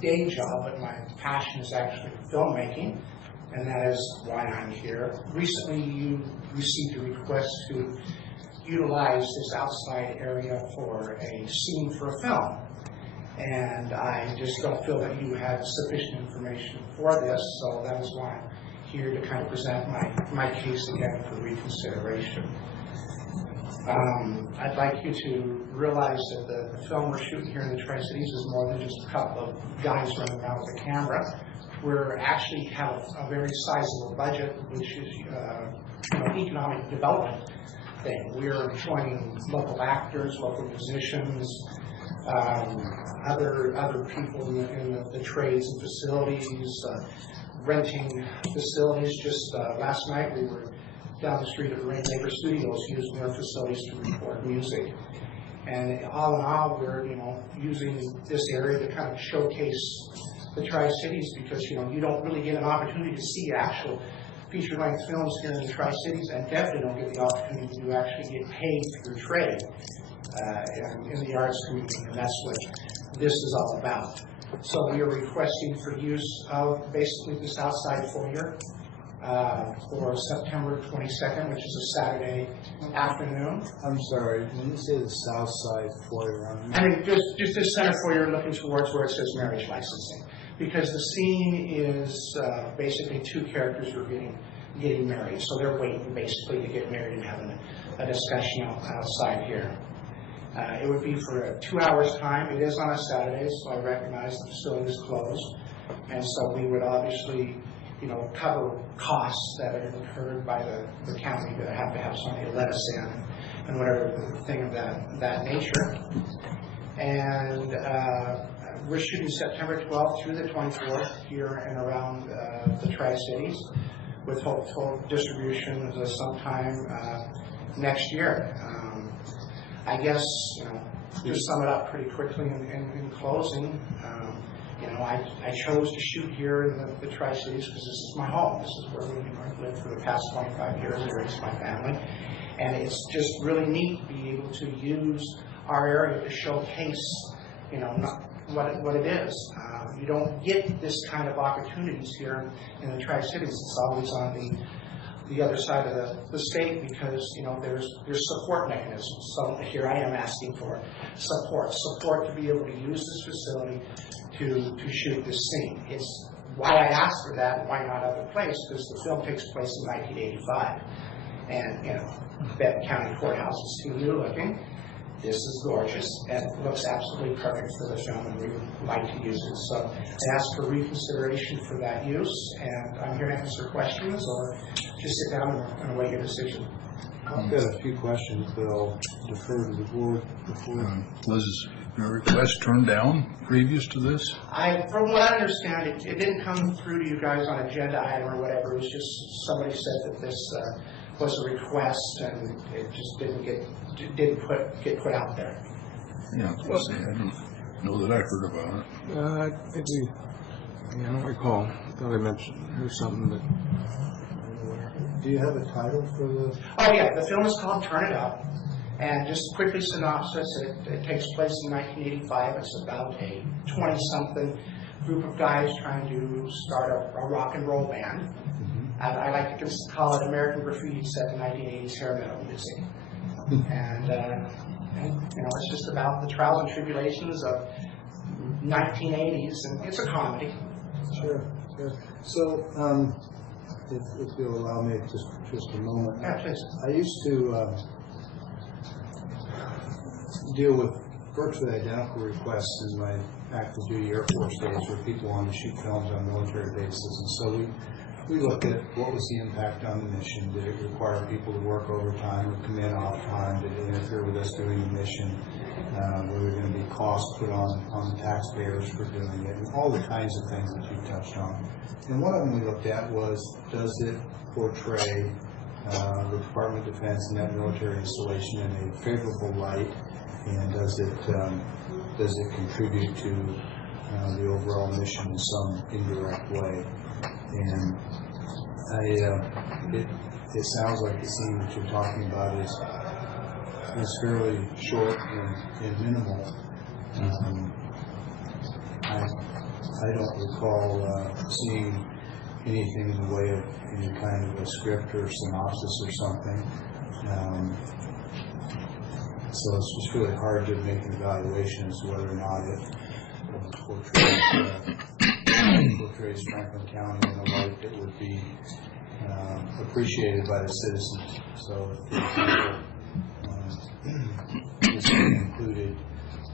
day job, but my passion is actually filmmaking, and that is why I'm here. Recently, you received a request to utilize this outside area for a scene for a film. And I just don't feel that you had sufficient information for this, so that is why I'm here to kind of present my case again for reconsideration. I'd like you to realize that the film we're shooting here in the Tri-Cities is more than just a couple of guys running around with a camera. We actually have a very sizable budget, which is economic development thing. We're employing local actors, local musicians, other people in the trades and facilities, renting facilities. Just last night we were down the street at Rainmaker Studios using their facilities to record music. And all in all, we're using this area to kind of showcase the Tri-Cities, because you don't really get an opportunity to see actual feature-length films here in the Tri-Cities, and definitely don't get the opportunity to actually get paid for your trade in the arts community, and that's what this is all about. So we are requesting for use of basically this outside foyer for September 22nd, which is a Saturday afternoon. I'm sorry, when you say the south side foyer, I mean, just this center foyer looking towards where it says marriage licensing. Because the scene is basically two characters who are getting married. So they're waiting basically to get married and having a discussion outside here. It would be for 2 hours' time. It is on a Saturday, so I recognize the facility is closed. And so we would obviously, cover costs that are incurred by the county to have somebody let us in and whatever thing of that nature. And we're shooting September 12th through the 24th here and around the Tri-Cities, with hopeful distribution sometime next year. I guess, to sum it up pretty quickly in closing, I chose to shoot here in the Tri-Cities because this is my home. This is where we've lived for the past 25 years. I raised my family. And it's just really neat to be able to use our area to showcase, what it is. You don't get this kind of opportunities here in the Tri-Cities. It's always on the other side of the state, because there's support mechanisms. So here I am asking for support to be able to use this facility to shoot this scene. It's why I asked for that, and why not other place, because the film takes place in 1985, and Benton County Courthouse is too new looking. This is gorgeous and looks absolutely perfect for the film, and we would like to use it. So I ask for reconsideration for that use, and I'm here to answer questions or just sit down and await your decision. I've got a few questions, but I'll defer to the board before. Was your request turned down previous to this? From what I understand, it didn't come through to you guys on agenda item or whatever. It was just somebody said that this was a request, and it just didn't get put out there. Yeah, I don't know that I heard about it. I don't recall. I thought I mentioned something, but I don't know where. Do you have a title for the? Oh yeah, the film is called Turn It Up, And just quickly synopsis, it takes place in 1985. It's about a 20-something group of guys trying to start a rock and roll band. I like to call it American Graffiti set in 1980s hair metal music. And it's just about the trials and tribulations of 1980s, and it's a comedy. Sure. So, if you'll allow me just a moment. Yeah, please. I used to deal with virtually identical requests in my active duty Air Force days, where people wanted to shoot films on military bases, and so we looked at what was the impact on the mission. Did it require people to work overtime or come in off time? Did it interfere with us doing the mission? Were there going to be costs put on the taxpayers for doing it? And all the kinds of things that you touched on. And one of them we looked at was, does it portray the Department of Defense and that military installation in a favorable light? And does it contribute to the overall mission in some indirect way? And it sounds like the scene that you're talking about is fairly short and minimal. I don't recall seeing anything in the way of any kind of a script or synopsis or something. So it's just really hard to make an evaluation as to whether or not it portrays Franklin County in a light that would be appreciated by the citizens. So, for example, this included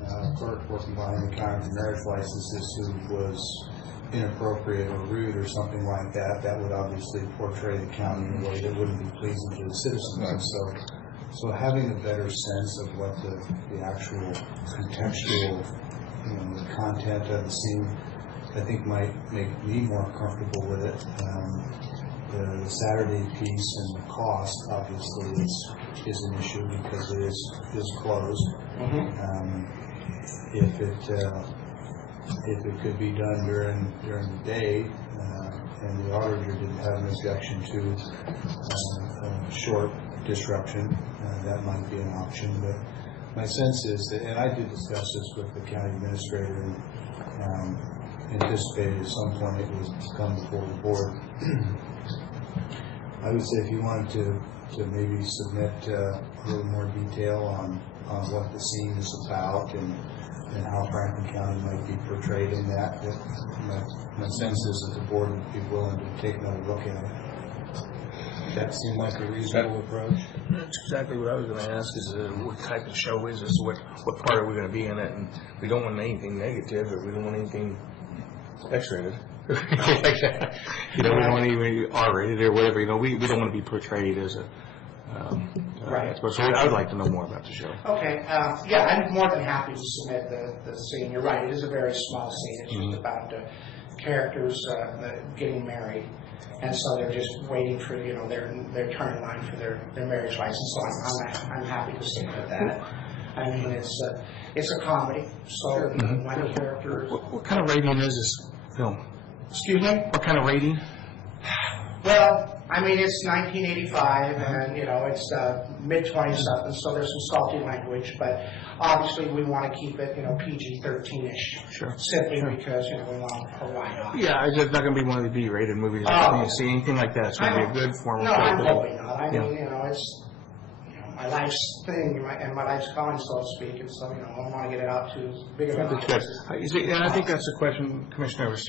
a clerk working behind the counter for marriage licenses who was inappropriate or rude or something like that. That would obviously portray the county in a way that wouldn't be pleasing to the citizens. And so having a better sense of what the actual contextual, the content of the scene, I think might make me more comfortable with it. The Saturday piece and the cost obviously is an issue because it is closed. If it could be done during the day, and the auditor didn't have an objection to a short disruption, that might be an option. But my sense is that, and I did discuss this with the county administrator, and anticipated at some point it would come before the board. I would say if you wanted to maybe submit a little more detail on what the scene is about and how Franklin County might be portrayed in that, my sense is that the board would be willing to take another look at it. Does that seem like a reasonable approach? That's exactly what I was going to ask, is what type of show is this? What part are we going to be in it? And we don't want anything negative, or we don't want anything X-rated. Like that. We don't want any R-rated or whatever. We don't want to be portrayed as a right. So I would like to know more about the show. Okay. I'm more than happy to submit the scene. You're right. It is a very small scene. It's just about characters getting married, and so they're just waiting for their turn in line for their marriage license. So I'm happy to submit that. I mean, it's a comedy. So my characters. What kind of rating is this film? Excuse me? What kind of rating? Well, I mean, it's 1985, and, it's mid-20s stuff, and so there's some salty language, but obviously we want to keep it, PG-13-ish. Sure. Simply because, we want a wide-off. Yeah, it's not going to be one of the B-rated movies. I don't see anything like that. It's going to be a good form. No, I'm hoping not. I mean, it's my life's thing and my life's calling, so to speak, and so, I want to get it out to big of an audience. And I think that's the question Commissioner was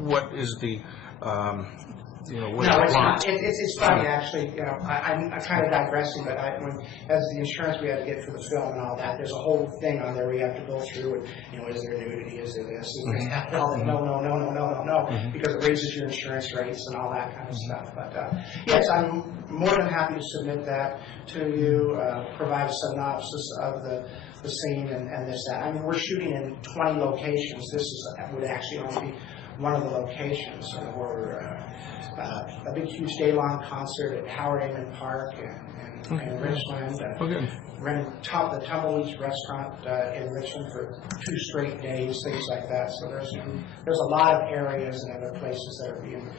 what is the No, it's not. It's funny, actually. I'm kind of digressing, but as the insurance we had to get for the film and all that, there's a whole thing on there we have to go through. And is there nudity? Is there this? Is there that? No, because it raises your insurance rates and all that kind of stuff. But yes, I'm more than happy to submit that to you. Provide a synopsis of the scene and this that. I mean, we're shooting in 20 locations. This would actually only be one of the locations. We're a big, huge day-long concert at Howard Amen Park in Richland. Rented the Tumbleweeds restaurant in Richland for 2 straight days, things like that. So there's a lot of areas and other places that are being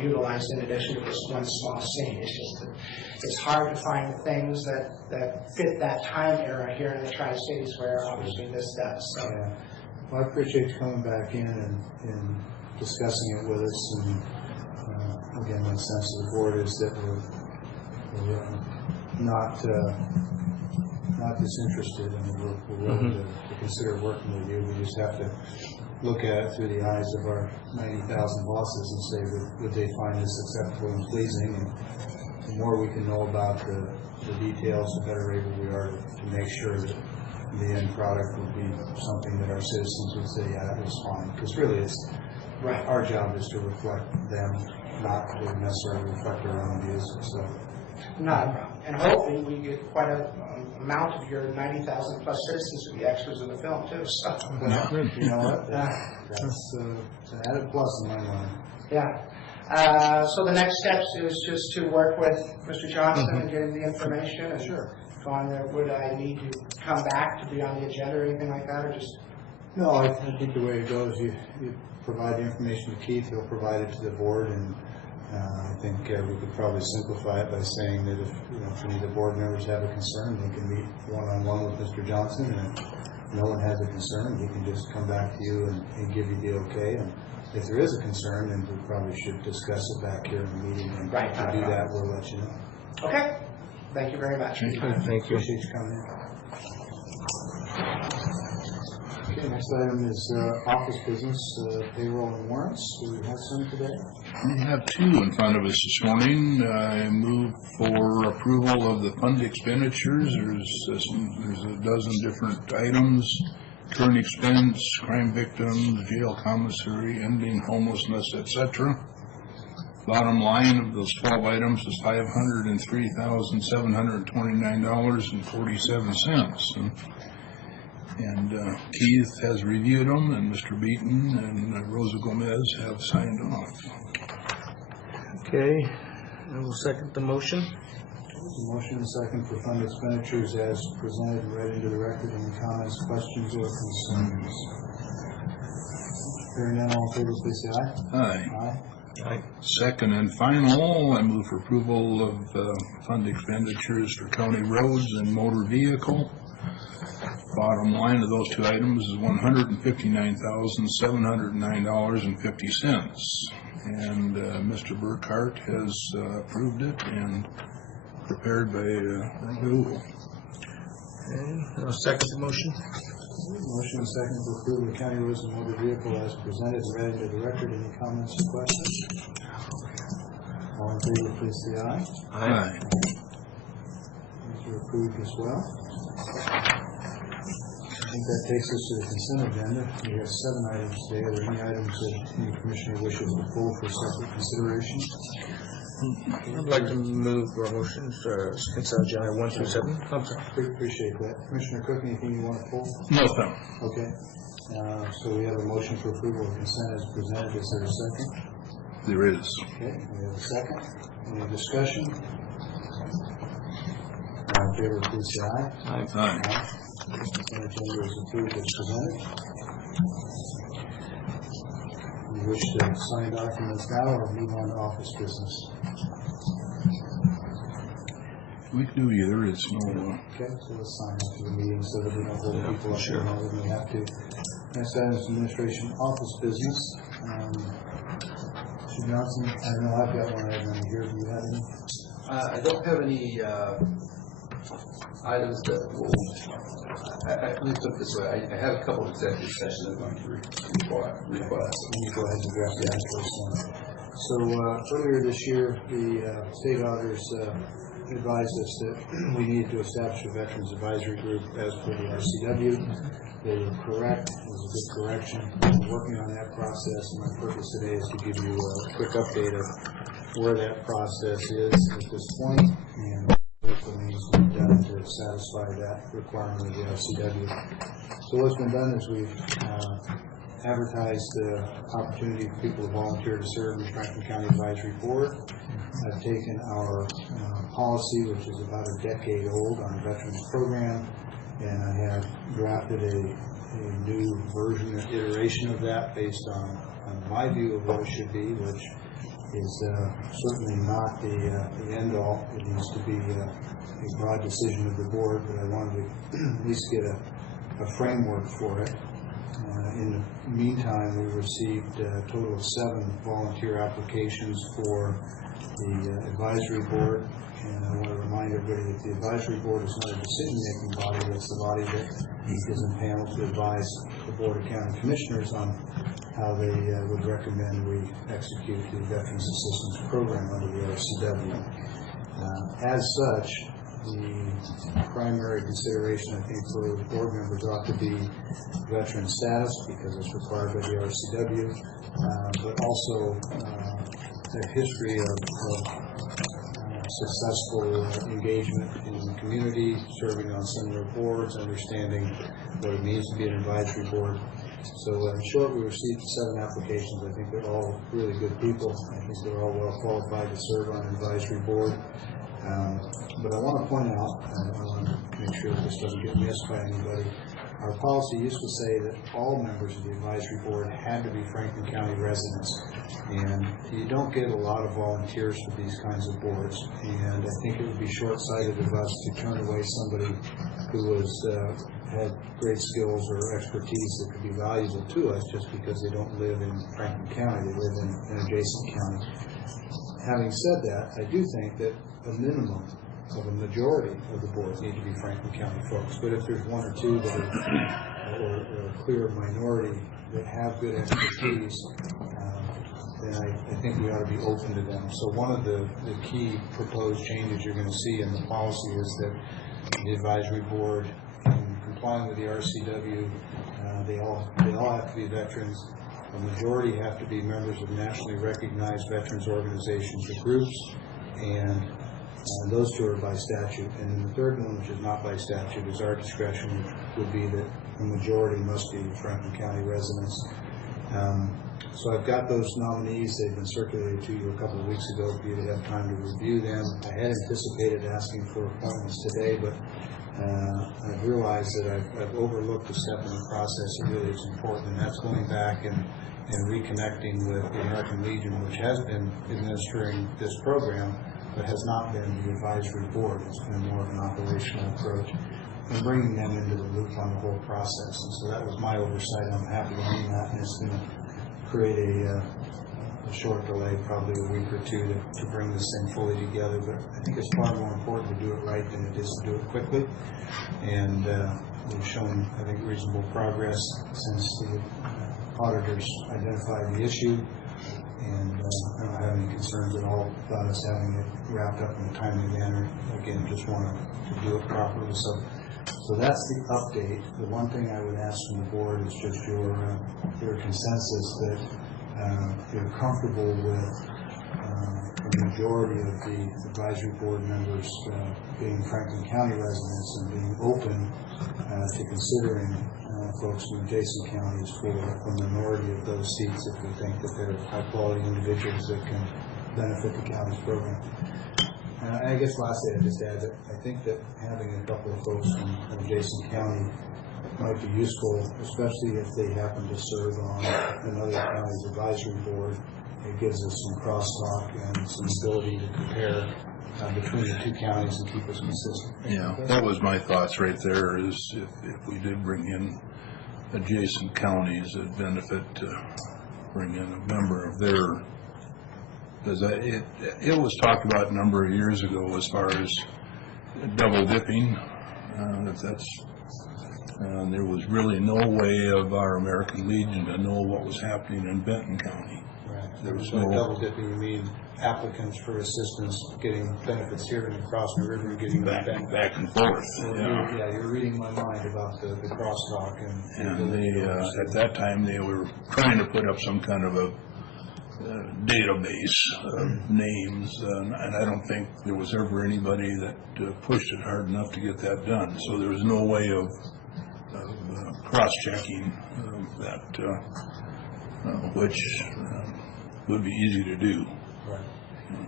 utilized in addition to this one small scene. It's just that it's hard to find things that fit that time era here in the Tri-Cities where obviously this does. So. Yeah. Well, I appreciate you coming back in and discussing it with us. And again, my sense of the board is that we're not disinterested, and we're willing to consider working with you. We just have to look at it through the eyes of our 90,000 bosses and say, would they find this acceptable and pleasing? And the more we can know about the details, the better able we are to make sure that the end product would be something that our citizens would say, yeah, that was fine. Because really, it's our job is to reflect them, not to necessarily reflect our own views. So, not a problem. And hopefully we get quite a amount of your 90,000 plus citizens to be extras in the film too. So. You know what? That's an added plus in my mind. Yeah. So the next steps is just to work with Mr. Johnson and get him the information. And Sure. On there, would I need to come back to be on the agenda or anything like that, or just? No, I think the way it goes, you provide the information to Keith, he'll provide it to the board, and I think we could probably simplify it by saying that if any of the board members have a concern, they can meet one-on-one with Mr. Johnson, and if no one has a concern, he can just come back to you and give you the okay. And if there is a concern, then we probably should discuss it back here in the meeting, and to do that, we'll let you know. Okay. Thank you very much. Thank you. Appreciate you coming in. Okay, next item is office business, payroll and warrants. Do we have some today? We have two in front of us this morning. I move for approval of the fund expenditures. There's a dozen different items: current expense, crime victims, jail commissary, ending homelessness, etc. Bottom line of those 12 items is $503,729.47. And Keith has reviewed them, and Mr. Beaton and Rosa Gomez have signed off. Okay, I will second the motion. Motion and second for fund expenditures as presented and read into the record. Any comments, questions, or concerns? Hearing none, all in favor, please say aye. Aye. Aye. Aye. Second and final, I move for approval of fund expenditures for county roads and motor vehicle. Bottom line of those two items is $159,709.50. And Mr. Burkhart has approved it and prepared by Rahul. Okay, I'll second the motion. Motion and second to approve the county roads and motor vehicle as presented and read into the record. Any comments or questions? All in favor, please say aye. Aye. These are approved as well. I think that takes us to the consent agenda. We have 7 items today. Are there any items that any commissioner wishes to pull for separate consideration? I'd like to move our motions, consent agenda 1 through 7. I'm sorry. Appreciate that. Commissioner Cook, anything you want to pull? No, sir. Okay. So we have a motion for approval of consent as presented. Is there a second? There is. Okay, we have a second. Any discussion? All in favor, please say aye. Aye. Consent agenda is approved as presented. You wish to sign documents now or move on to office business? We can do either. It's no. Okay, so let's sign after the meeting so that we don't hold people up here more than we have to. Next item is administration office business. Mr. Johnson, I know I've got one item here. Do you have any? I don't have any items that will, let me put it this way, I have a couple of executive sessions I'm going to request. Let me go ahead and draft that first one. So earlier this year, the state auditors advised us that we needed to establish a Veterans Advisory Group as per the RCW. They were correct. It was a good correction. We're working on that process, and my purpose today is to give you a quick update of where that process is at this point and what the things we've done to satisfy that requirement of the RCW. So what's been done is we've advertised the opportunity for people to volunteer to serve in the Franklin County Advisory Board. I've taken our policy, which is about a decade old, on the Veterans Program, and I have drafted a new version or iteration of that based on my view of what it should be, which is certainly not the end-all. It needs to be a broad decision of the board, but I wanted to at least get a framework for it. In the meantime, we received a total of 7 volunteer applications for the advisory board. And I want to remind everybody that the advisory board is not a decision-making body. It's the body that is impaneled to advise the Board of County Commissioners on how they would recommend we execute the Veterans Assistance Program under the RCW. As such, the primary consideration, I think, for board members ought to be veteran status, because it's required by the RCW, but also the history of successful engagement in the community, serving on similar boards, understanding what it means to be an advisory board. So in short, we received 7 applications. I think they're all really good people. I think they're all well qualified to serve on an advisory board. But I want to point out, and I want to make sure that this doesn't get missed by anybody, our policy used to say that all members of the advisory board had to be Franklin County residents. And you don't get a lot of volunteers for these kinds of boards. And I think it would be short-sighted of us to turn away somebody who had great skills or expertise that could be valuable to us just because they don't live in Franklin County. They live in an adjacent county. Having said that, I do think that a minimum of a majority of the boards need to be Franklin County folks. But if there's 1 or 2 that are or a clear minority that have good expertise, then I think we ought to be open to them. So one of the key proposed changes you're going to see in the policy is that the advisory board, in complying with the RCW, they all have to be veterans. A majority have to be members of nationally recognized veterans organizations or groups, and those 2 are by statute. And then the third one, which is not by statute, is our discretion, would be that a majority must be Franklin County residents. So I've got those nominees. They've been circulated to you a couple of weeks ago for you to have time to review them. I had anticipated asking for appointments today, but I've realized that I've overlooked a step in the process that really is important, and that's going back and reconnecting with the American Legion, which has been administering this program, but has not been the advisory board. It's been more of an operational approach, and bringing them into the loop on the whole process. And so that was my oversight. I'm happy to own that, and it's going to create a short delay, probably a week or 2, to bring this thing fully together. But I think it's far more important to do it right than it is to do it quickly. And we've shown, I think, reasonable progress since the auditors identified the issue. And I don't have any concerns at all about us having it wrapped up in a timely manner. Again, just want to do it properly. So that's the update. The one thing I would ask from the board is just your consensus that you're comfortable with the majority of the advisory board members being Franklin County residents and being open to considering folks from adjacent counties for a minority of those seats if we think that they're high-quality individuals that can benefit the county's program. And I guess lastly, I'd just add that I think that having a couple of folks from an adjacent county might be useful, especially if they happen to serve on another county's advisory board. It gives us some crosstalk and some ability to compare between the 2 counties and keep us consistent. Yeah, that was my thoughts right there, is if we did bring in adjacent counties, it'd benefit to bring in a member of their, because it was talked about a number of years ago as far as double dipping, and there was really no way of our American Legion to know what was happening in Benton County. Right. There was So no double dipping, you mean applicants for assistance getting benefits here and across the river and getting them back and forth. So Yeah. you're reading my mind about the crosstalk And they, at that time, they were trying to put up some kind of a database of names, and I don't think there was ever anybody that pushed it hard enough to get that done. So there was no way of cross-checking that, which would be easy to do. Right.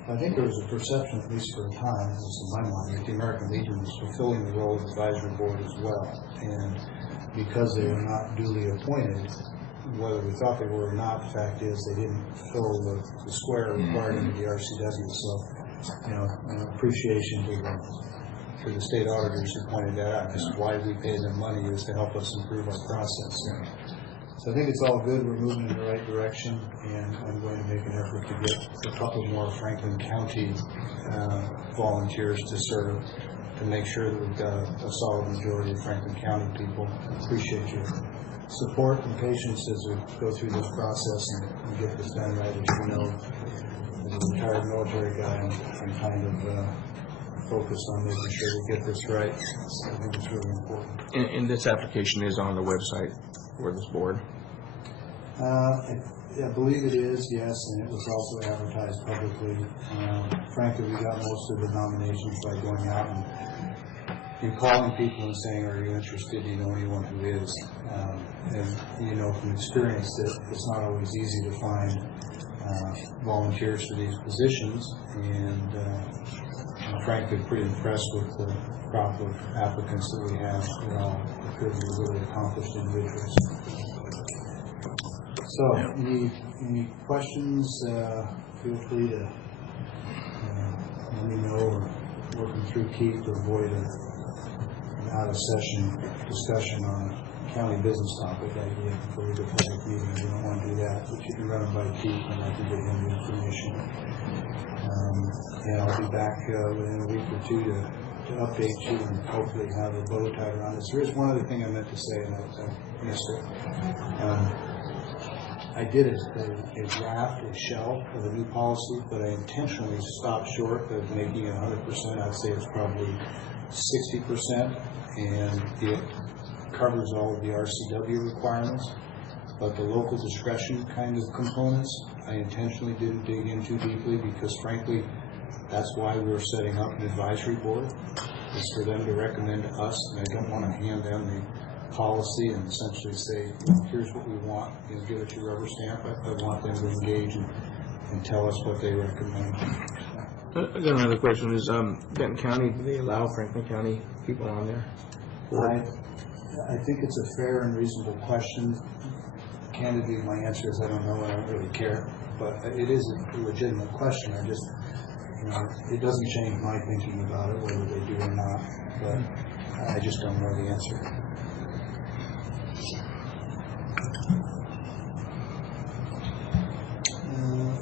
I think there was a perception, at least for a time, at least in my mind, that the American Legion was fulfilling the role of advisory board as well. And because they were not duly appointed, whether we thought they were or not, the fact is they didn't fill the square required under the RCW. So, appreciation to the state auditors who pointed that out. This is why we pay them money, is to help us improve our process. So I think it's all good. We're moving in the right direction, and I'm going to make an effort to get a couple more Franklin County volunteers to serve, to make sure that we've got a solid majority of Franklin County people. Appreciate your support and patience as we go through this process and get this done right. As you know, as a retired military guy, I'm kind of focused on making sure we get this right. So I think it's really important. And this application is on the website for this board? I believe it is, yes, and it was also advertised publicly. Frankly, we got most of the nominations by going out and calling people and saying, are you interested? Do you know anyone who is? And from experience that it's not always easy to find volunteers for these positions, and I'm frankly pretty impressed with the crop of applicants that we have. They're all appear to be really accomplished individuals. So, any questions? Feel free to let me know, or working through Keith to avoid an out-of-session discussion on a county business topic idea before we go to the meeting. We don't want to do that, but you can run it by Keith and I can get him the information. And I'll be back within a week or two to update you and hopefully have a bow tied around this. There is one other thing I meant to say, and I missed it. I did a draft, a shell of a new policy, but I intentionally stopped short of making it 100%. I'd say it's probably 60%, and it covers all of the RCW requirements. But the local discretion kind of components, I intentionally didn't dig in too deeply because, frankly, that's why we're setting up an advisory board, is for them to recommend to us, and I don't want to hand them the policy and essentially say, here's what we want, give it your rubber stamp. I want them to engage and tell us what they recommend. I got another question. Is Benton County, do they allow Franklin County people on there? I think it's a fair and reasonable question. Candidly, my answer is I don't know, I don't really care. But it is a legitimate question. I just, it doesn't change my thinking about it, whether they do or not. But I just don't know the answer.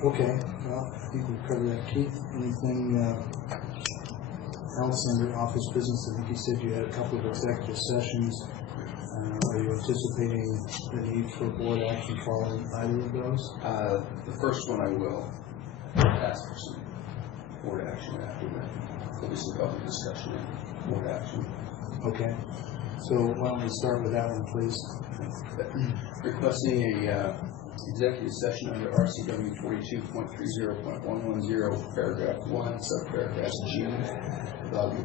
Okay, well, I think we've covered that. Keith, anything else under office business? I think you said you had a couple of executive sessions. Are you anticipating the need for board action following either of those? The first one I will ask for some board action after that. There'll be some public discussion and board action. Okay. So why don't we start with that one, please? Requesting a executive session under RCW 42.30.110, paragraph 1, subparagraph G,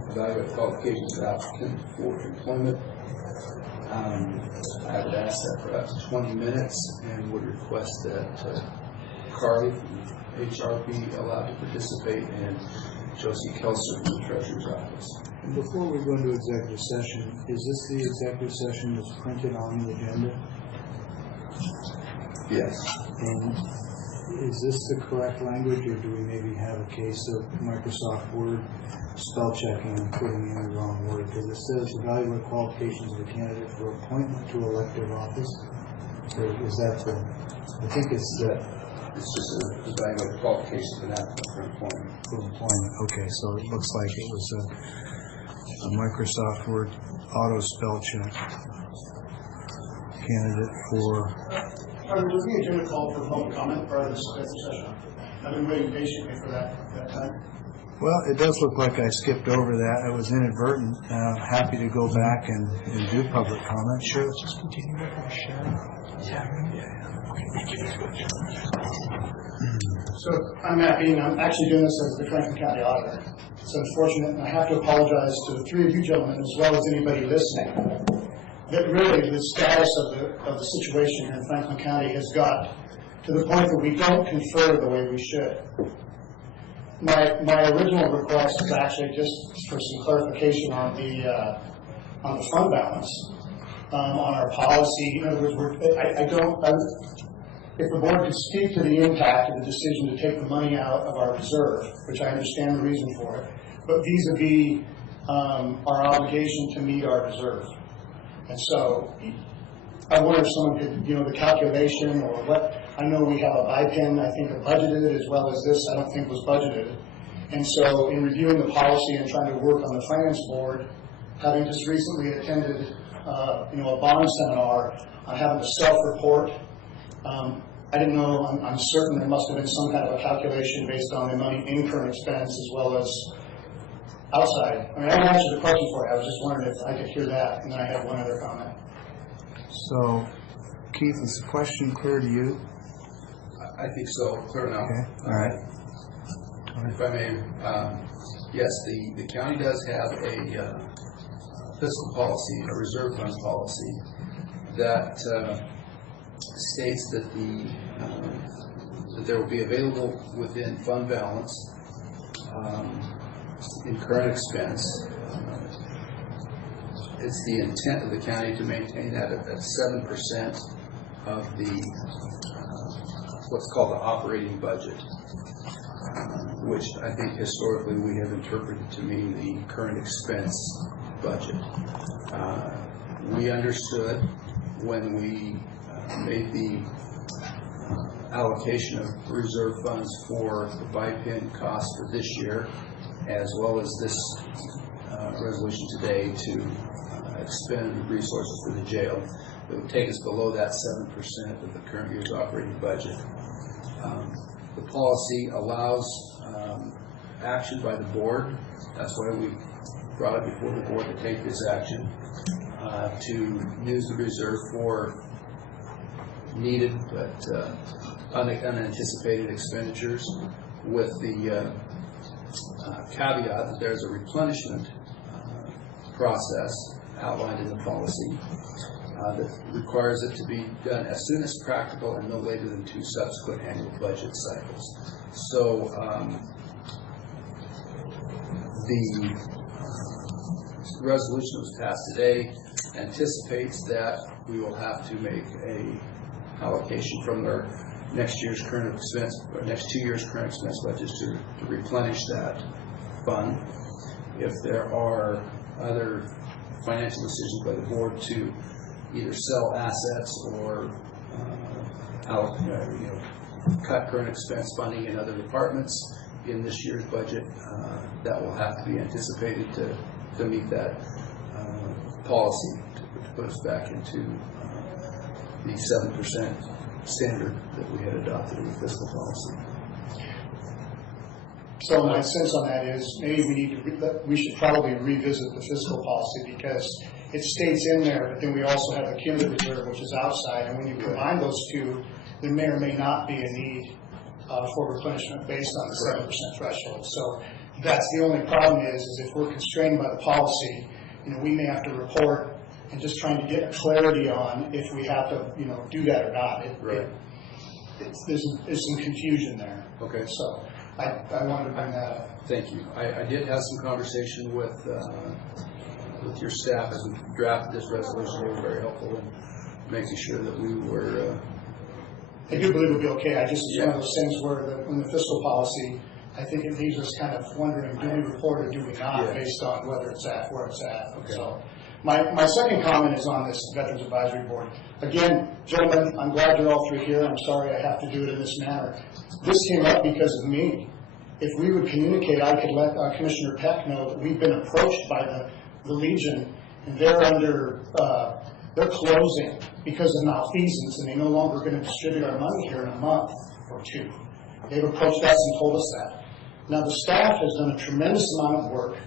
evaluate qualifications of applicant for employment. I would ask that for up to 20 minutes and would request that Carly from HR be allowed to participate and Josie Kelser from the Treasurer's Office. And before we go into executive session, is this the executive session that's printed on the agenda? Yes. And is this the correct language, or do we maybe have a case of Microsoft Word spell checking and putting in the wrong word? Because it says evaluate qualifications of a candidate for appointment to elective office. Or is that the, I think it's the... It's just an evaluate qualifications of an applicant for employment. For employment, okay, so it looks like it was a Microsoft Word auto spell check candidate for... Was the agenda called for public comment prior to this session? I've been waiting patiently for that time. Well, it does look like I skipped over that. I was inadvertent. Happy to go back and do public comment. Sure. Just continue with sharing. Yeah. Okay, thank you. So I'm Matt Bean. I'm actually doing this as the Franklin County Auditor. It's unfortunate, and I have to apologize to the three of you gentlemen, as well as anybody listening, that really the status of the situation here in Franklin County has got to the point that we don't confer the way we should. My original request is actually just for some clarification on the fund balance. on our policy. In other words, if the board could speak to the impact of the decision to take the money out of our reserve, which I understand the reason for it, but vis-a-vis our obligation to meet our reserve. And so I wonder if someone could, the calculation or what. I know we have a BIPIN, I think, budgeted, as well as this, I don't think was budgeted. And so in reviewing the policy and trying to work on the finance board, having just recently attended, a bond seminar on having to self-report, I didn't know, I'm certain there must have been some kind of a calculation based on the money in current expense as well as outside. I mean, I didn't answer the question for you. I was just wondering if I could hear that, and then I had one other comment. So, Keith, is the question clear to you? I think so, clear enough. Okay, all right. If I may, yes, the county does have a fiscal policy, a reserve fund policy, that states that that there will be available within fund balance in current expense. It's the intent of the county to maintain that at 7% of the what's called the operating budget, which I think historically we have interpreted to mean the current expense budget. We understood when we made the allocation of reserve funds for the BIPIN cost for this year, as well as this resolution today to expend resources for the jail, it would take us below that 7% of the current year's operating budget. The policy allows action by the board. That's why we brought it before the board to take this action, to use the reserve for needed but unanticipated expenditures, with the caveat that there's a replenishment process outlined in the policy that requires it to be done as soon as practical and no later than 2 subsequent annual budget cycles. So the resolution that was passed today anticipates that we will have to make a allocation from our next year's current expense, or next 2 years' current expense budgets to replenish that fund. If there are other financial decisions by the board to either sell assets or cut current expense funding in other departments in this year's budget, that will have to be anticipated to meet that policy, to put us back into the 7% standard that we had adopted in the fiscal policy. So my sense on that is maybe we should probably revisit the fiscal policy, because it states in there, but then we also have the cumulative reserve, which is outside, and when you combine those two, there may or may not be a need for replenishment based on the 7% threshold. So that's the only problem is if we're constrained by the policy, we may have to report, and just trying to get clarity on if we have to, do that or not. There's some confusion there. Okay. So I wanted to bring that up. Thank you. I did have some conversation with your staff as we drafted this resolution. They were very helpful in making sure that we were. I do believe it'll be okay. It's one of those things where in the fiscal policy, I think it leaves us kind of wondering, do we report or do we not, based on where it's at. Okay. So my second comment is on this Veterans Advisory Board. Again, gentlemen, I'm glad you're all three here. I'm sorry I have to do it in this manner. This came up because of me. If we would communicate, I could let Commissioner Peck know that we've been approached by the Legion, and they're they're closing because of malfeasance, and they're no longer going to distribute our money here in a month or 2. They've approached us and told us that. Now, the staff has done a tremendous amount of work.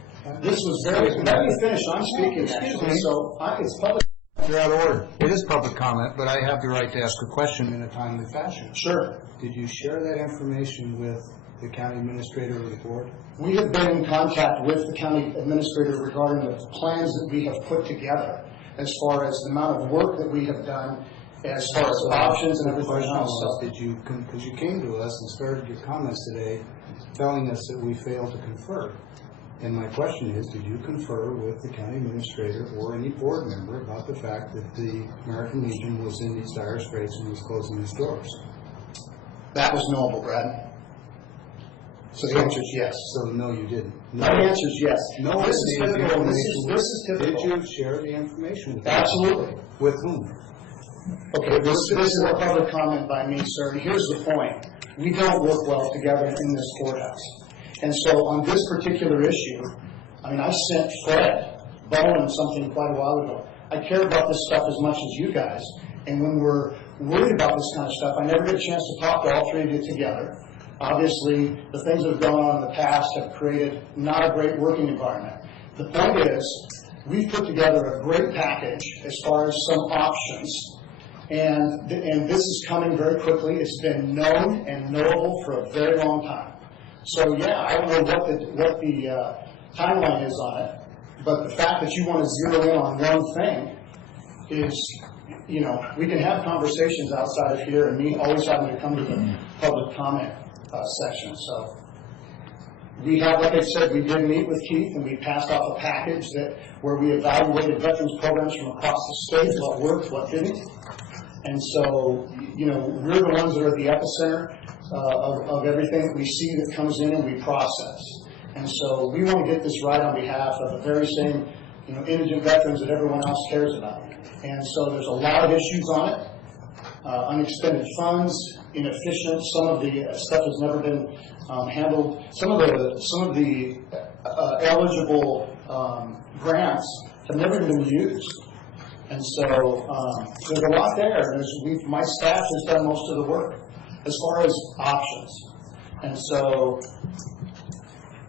This was very, let me finish, I'm speaking actually, so it's public. You're out of order. It is public comment, but I have the right to ask a question in a timely fashion. Sure. Did you share that information with the county administrator or the board? We have been in contact with the county administrator regarding the plans that we have put together, as far as the amount of work that we have done, as far as options and everything else. Did you, because you came to us and started your comments today telling us that we failed to confer. And my question is, did you confer with the county administrator or any board member about the fact that the American Legion was in these dire straits and was closing its doors? That was knowable, Brad. So the answer is yes. So no, you didn't. My answer is yes. No, This is typical. This is typical. Did you share the information with them? Absolutely. With whom? Okay, this is a public comment by me, sir, and here's the point. We don't work well together in this courthouse. And so on this particular issue, I mean, I sent Fred Bowen something quite a while ago. I care about this stuff as much as you guys, and when we're worried about this kind of stuff, I never get a chance to talk to all three of you together. Obviously, the things that have gone on in the past have created not a great working environment. The point is, we've put together a great package as far as some options, and this is coming very quickly. It's been known and knowable for a very long time. So yeah, I don't know what the timeline is on it, but the fact that you want to zero in on one thing is, you know, we can have conversations outside of here and me always having to come to the public comment section. So we have, like I said, we did meet with Keith and we passed off a package where we evaluated veterans programs from across the state, what worked, what didn't. And so, you know, we're the ones that are at the epicenter of everything that we see that comes in and we process. And so we want to get this right on behalf of the very same, you know, indigent veterans that everyone else cares about. And so there's a lot of issues on it. Unexpended funds, inefficient. Some of the stuff has never been handled. Some of the eligible grants have never even been used. And so there's a lot there. My staff has done most of the work as far as options. And so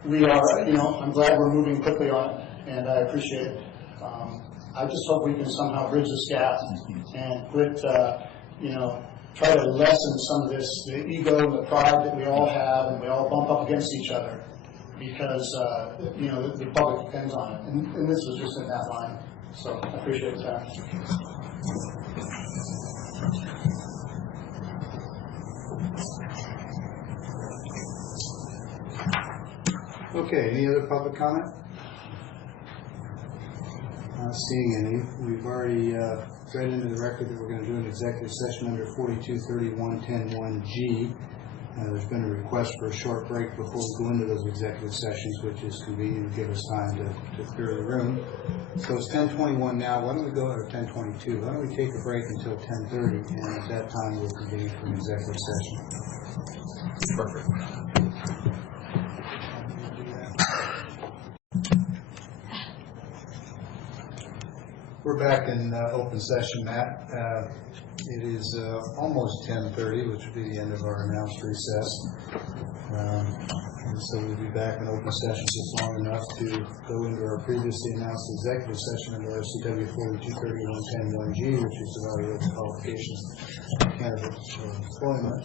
we are, you know, I'm glad we're moving quickly on it, and I appreciate it. I just hope we can somehow bridge this gap and quit, you know, try to lessen some of this, the ego and the pride that we all have, and we all bump up against each other because, you know, the public depends on it. And this was just in that line. So I appreciate that. Okay, any other public comment? Not seeing any. We've already read into the record that we're going to do an executive session under 4231-10-1G. There's been a request for a short break before we go into those executive sessions, which is convenient to give us time to clear the room. So it's 10:21 now. Why don't we go, or 10:22? Why don't we take a break until 10:30, and at that time we'll convene for an executive session. Perfect. We're back in open session, Matt. It is almost 10:30, which will be the end of our announced recess. And so we'll be back in open session just long enough to go into our previously announced executive session under RCW 4231-10-1G, which is evaluate the qualifications of candidates for employment.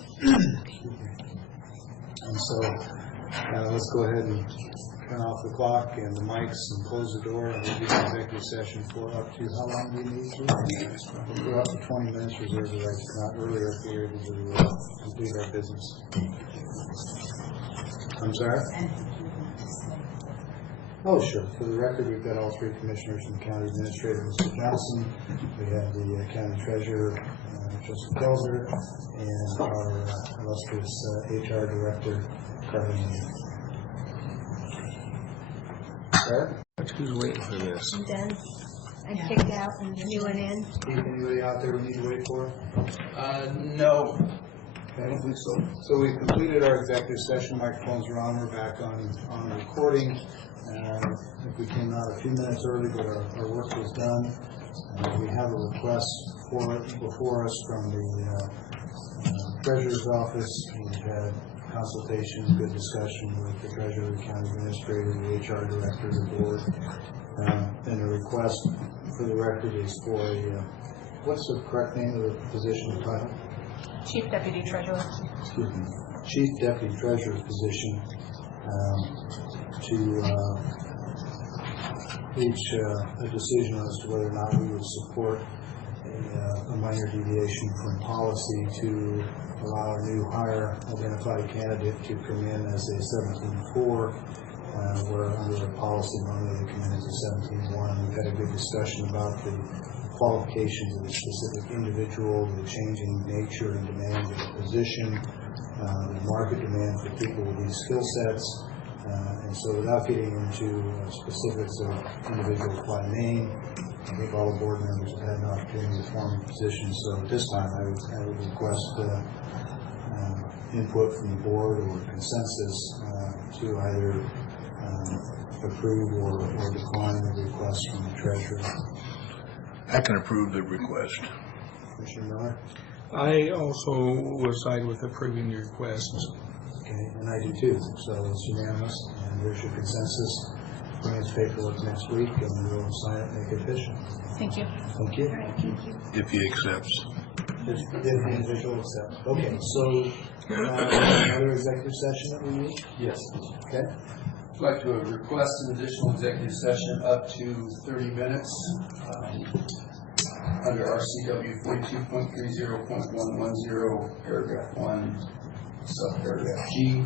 And so let's go ahead and turn off the clock and the mics and close the door, and we'll be in executive session for up to, how long do you need to? We'll go up to 20 minutes, reserve the right to come out earlier if we're able to complete our business. I'm sorry? Oh, sure. For the record, we've got all three commissioners and county administrator, Mr. Johnson. We have the county treasurer, Joseph Kelzer, and our illustrious HR director, Carmen. Sir? Who's waiting for this? I'm done. I kicked out and the new one in. Anybody out there we need to wait for? No. I don't think so. So we've completed our executive session. Microphones are on. We're back on recording. I think we came out a few minutes early, but our work was done. We have a request before us from the treasurer's office. We've had consultation, good discussion with the treasurer, the county administrator, the HR director, the board. And the request for the record is for what's the correct name of the position and title? Chief Deputy Treasurer. Excuse me. Chief Deputy Treasurer's position to reach a decision as to whether or not we would support a minor deviation from policy to allow a new hire identified candidate to come in as a 17-4 where under the policy normally they come in as a 17-1. We've had a good discussion about the qualifications of the specific individual, the changing nature and demands of the position, the market demand for people with these skill sets. And so without getting into specifics of individuals by name, I think all the board members have had an opportunity to form positions. So at this time, I would request input from the board or consensus to either approve or decline the request from the treasurer. I can approve the request. Commissioner Miller? I also will side with approving the request. Okay, and I do too. So it's unanimous, and there's your consensus. Bring us paperwork next week, and we'll sign it and make it official. Thank you. Thank you. All right, thank you. If he accepts. If the individual accepts. Okay, so another executive session that we need? Yes. Okay. I'd like to request an additional executive session up to 30 minutes under RCW 42.30.110, paragraph 1, subparagraph G.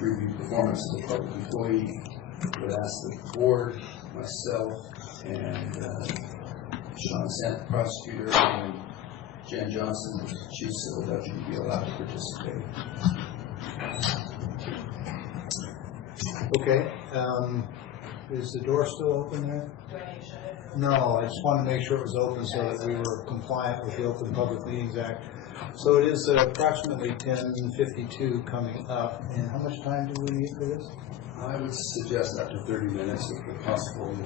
Review performance of the public employee. Would ask the board, myself, and Sean Sant, prosecutor, and Jan Johnson, chief civil deputy, be allowed to participate. Okay. Is the door still open there? No, I just wanted to make sure it was open so that we were compliant with the Open Public Meetings Act. So it is approximately 10:52 coming up. And how much time do we need for this? I would suggest up to 30 minutes if possible.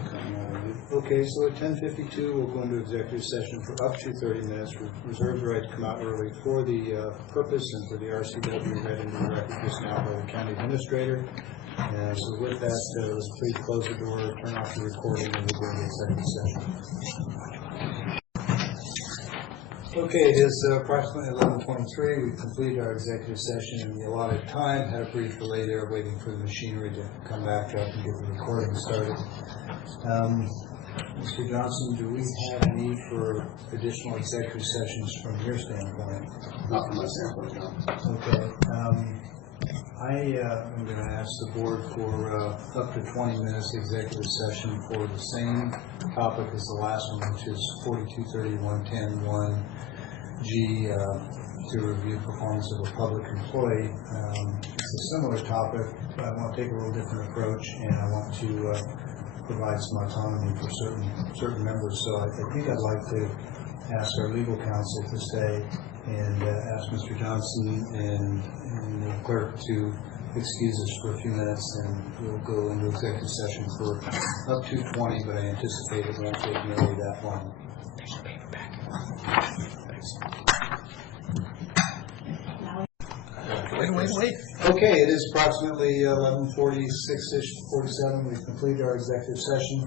Okay, so at 10:52, we'll go into executive session for up to 30 minutes. We reserve the right to come out early for the purpose and for the RCW read into the record just now by the county administrator. And so with that, let's please close the door, turn off the recording, and we'll go into executive session. Okay, it is approximately 11:23. We've completed our executive session in the allotted time. Had a brief delay there waiting for the machinery to come back up and get the recording started. Mr. Johnson, do we have a need for additional executive sessions from your standpoint? Not from my standpoint, no. Okay. I am going to ask the board for up to 20 minutes executive session for the same topic as the last one, which is 4231.10.1 G to review performance of a public employee. It's a similar topic, but I want to take a little different approach, and I want to provide some autonomy for certain members. So I think I'd like to ask our legal counsel to stay and ask Mr. Johnson and the clerk to excuse us for a few minutes, and we'll go into executive session for up to 20, but I anticipate it won't take nearly that long. Wait. Okay, it is approximately 11:46-ish, 47. We've completed our executive session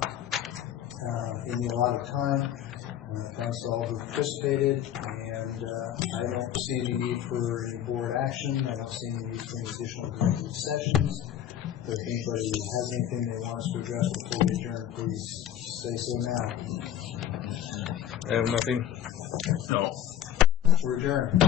in the allotted time. Thanks to all who participated, and I don't see any need for any board action. I don't see any need for any additional executive sessions. But if anybody has anything they want us to address before we adjourn, please say so now. I have nothing. No. We're adjourned.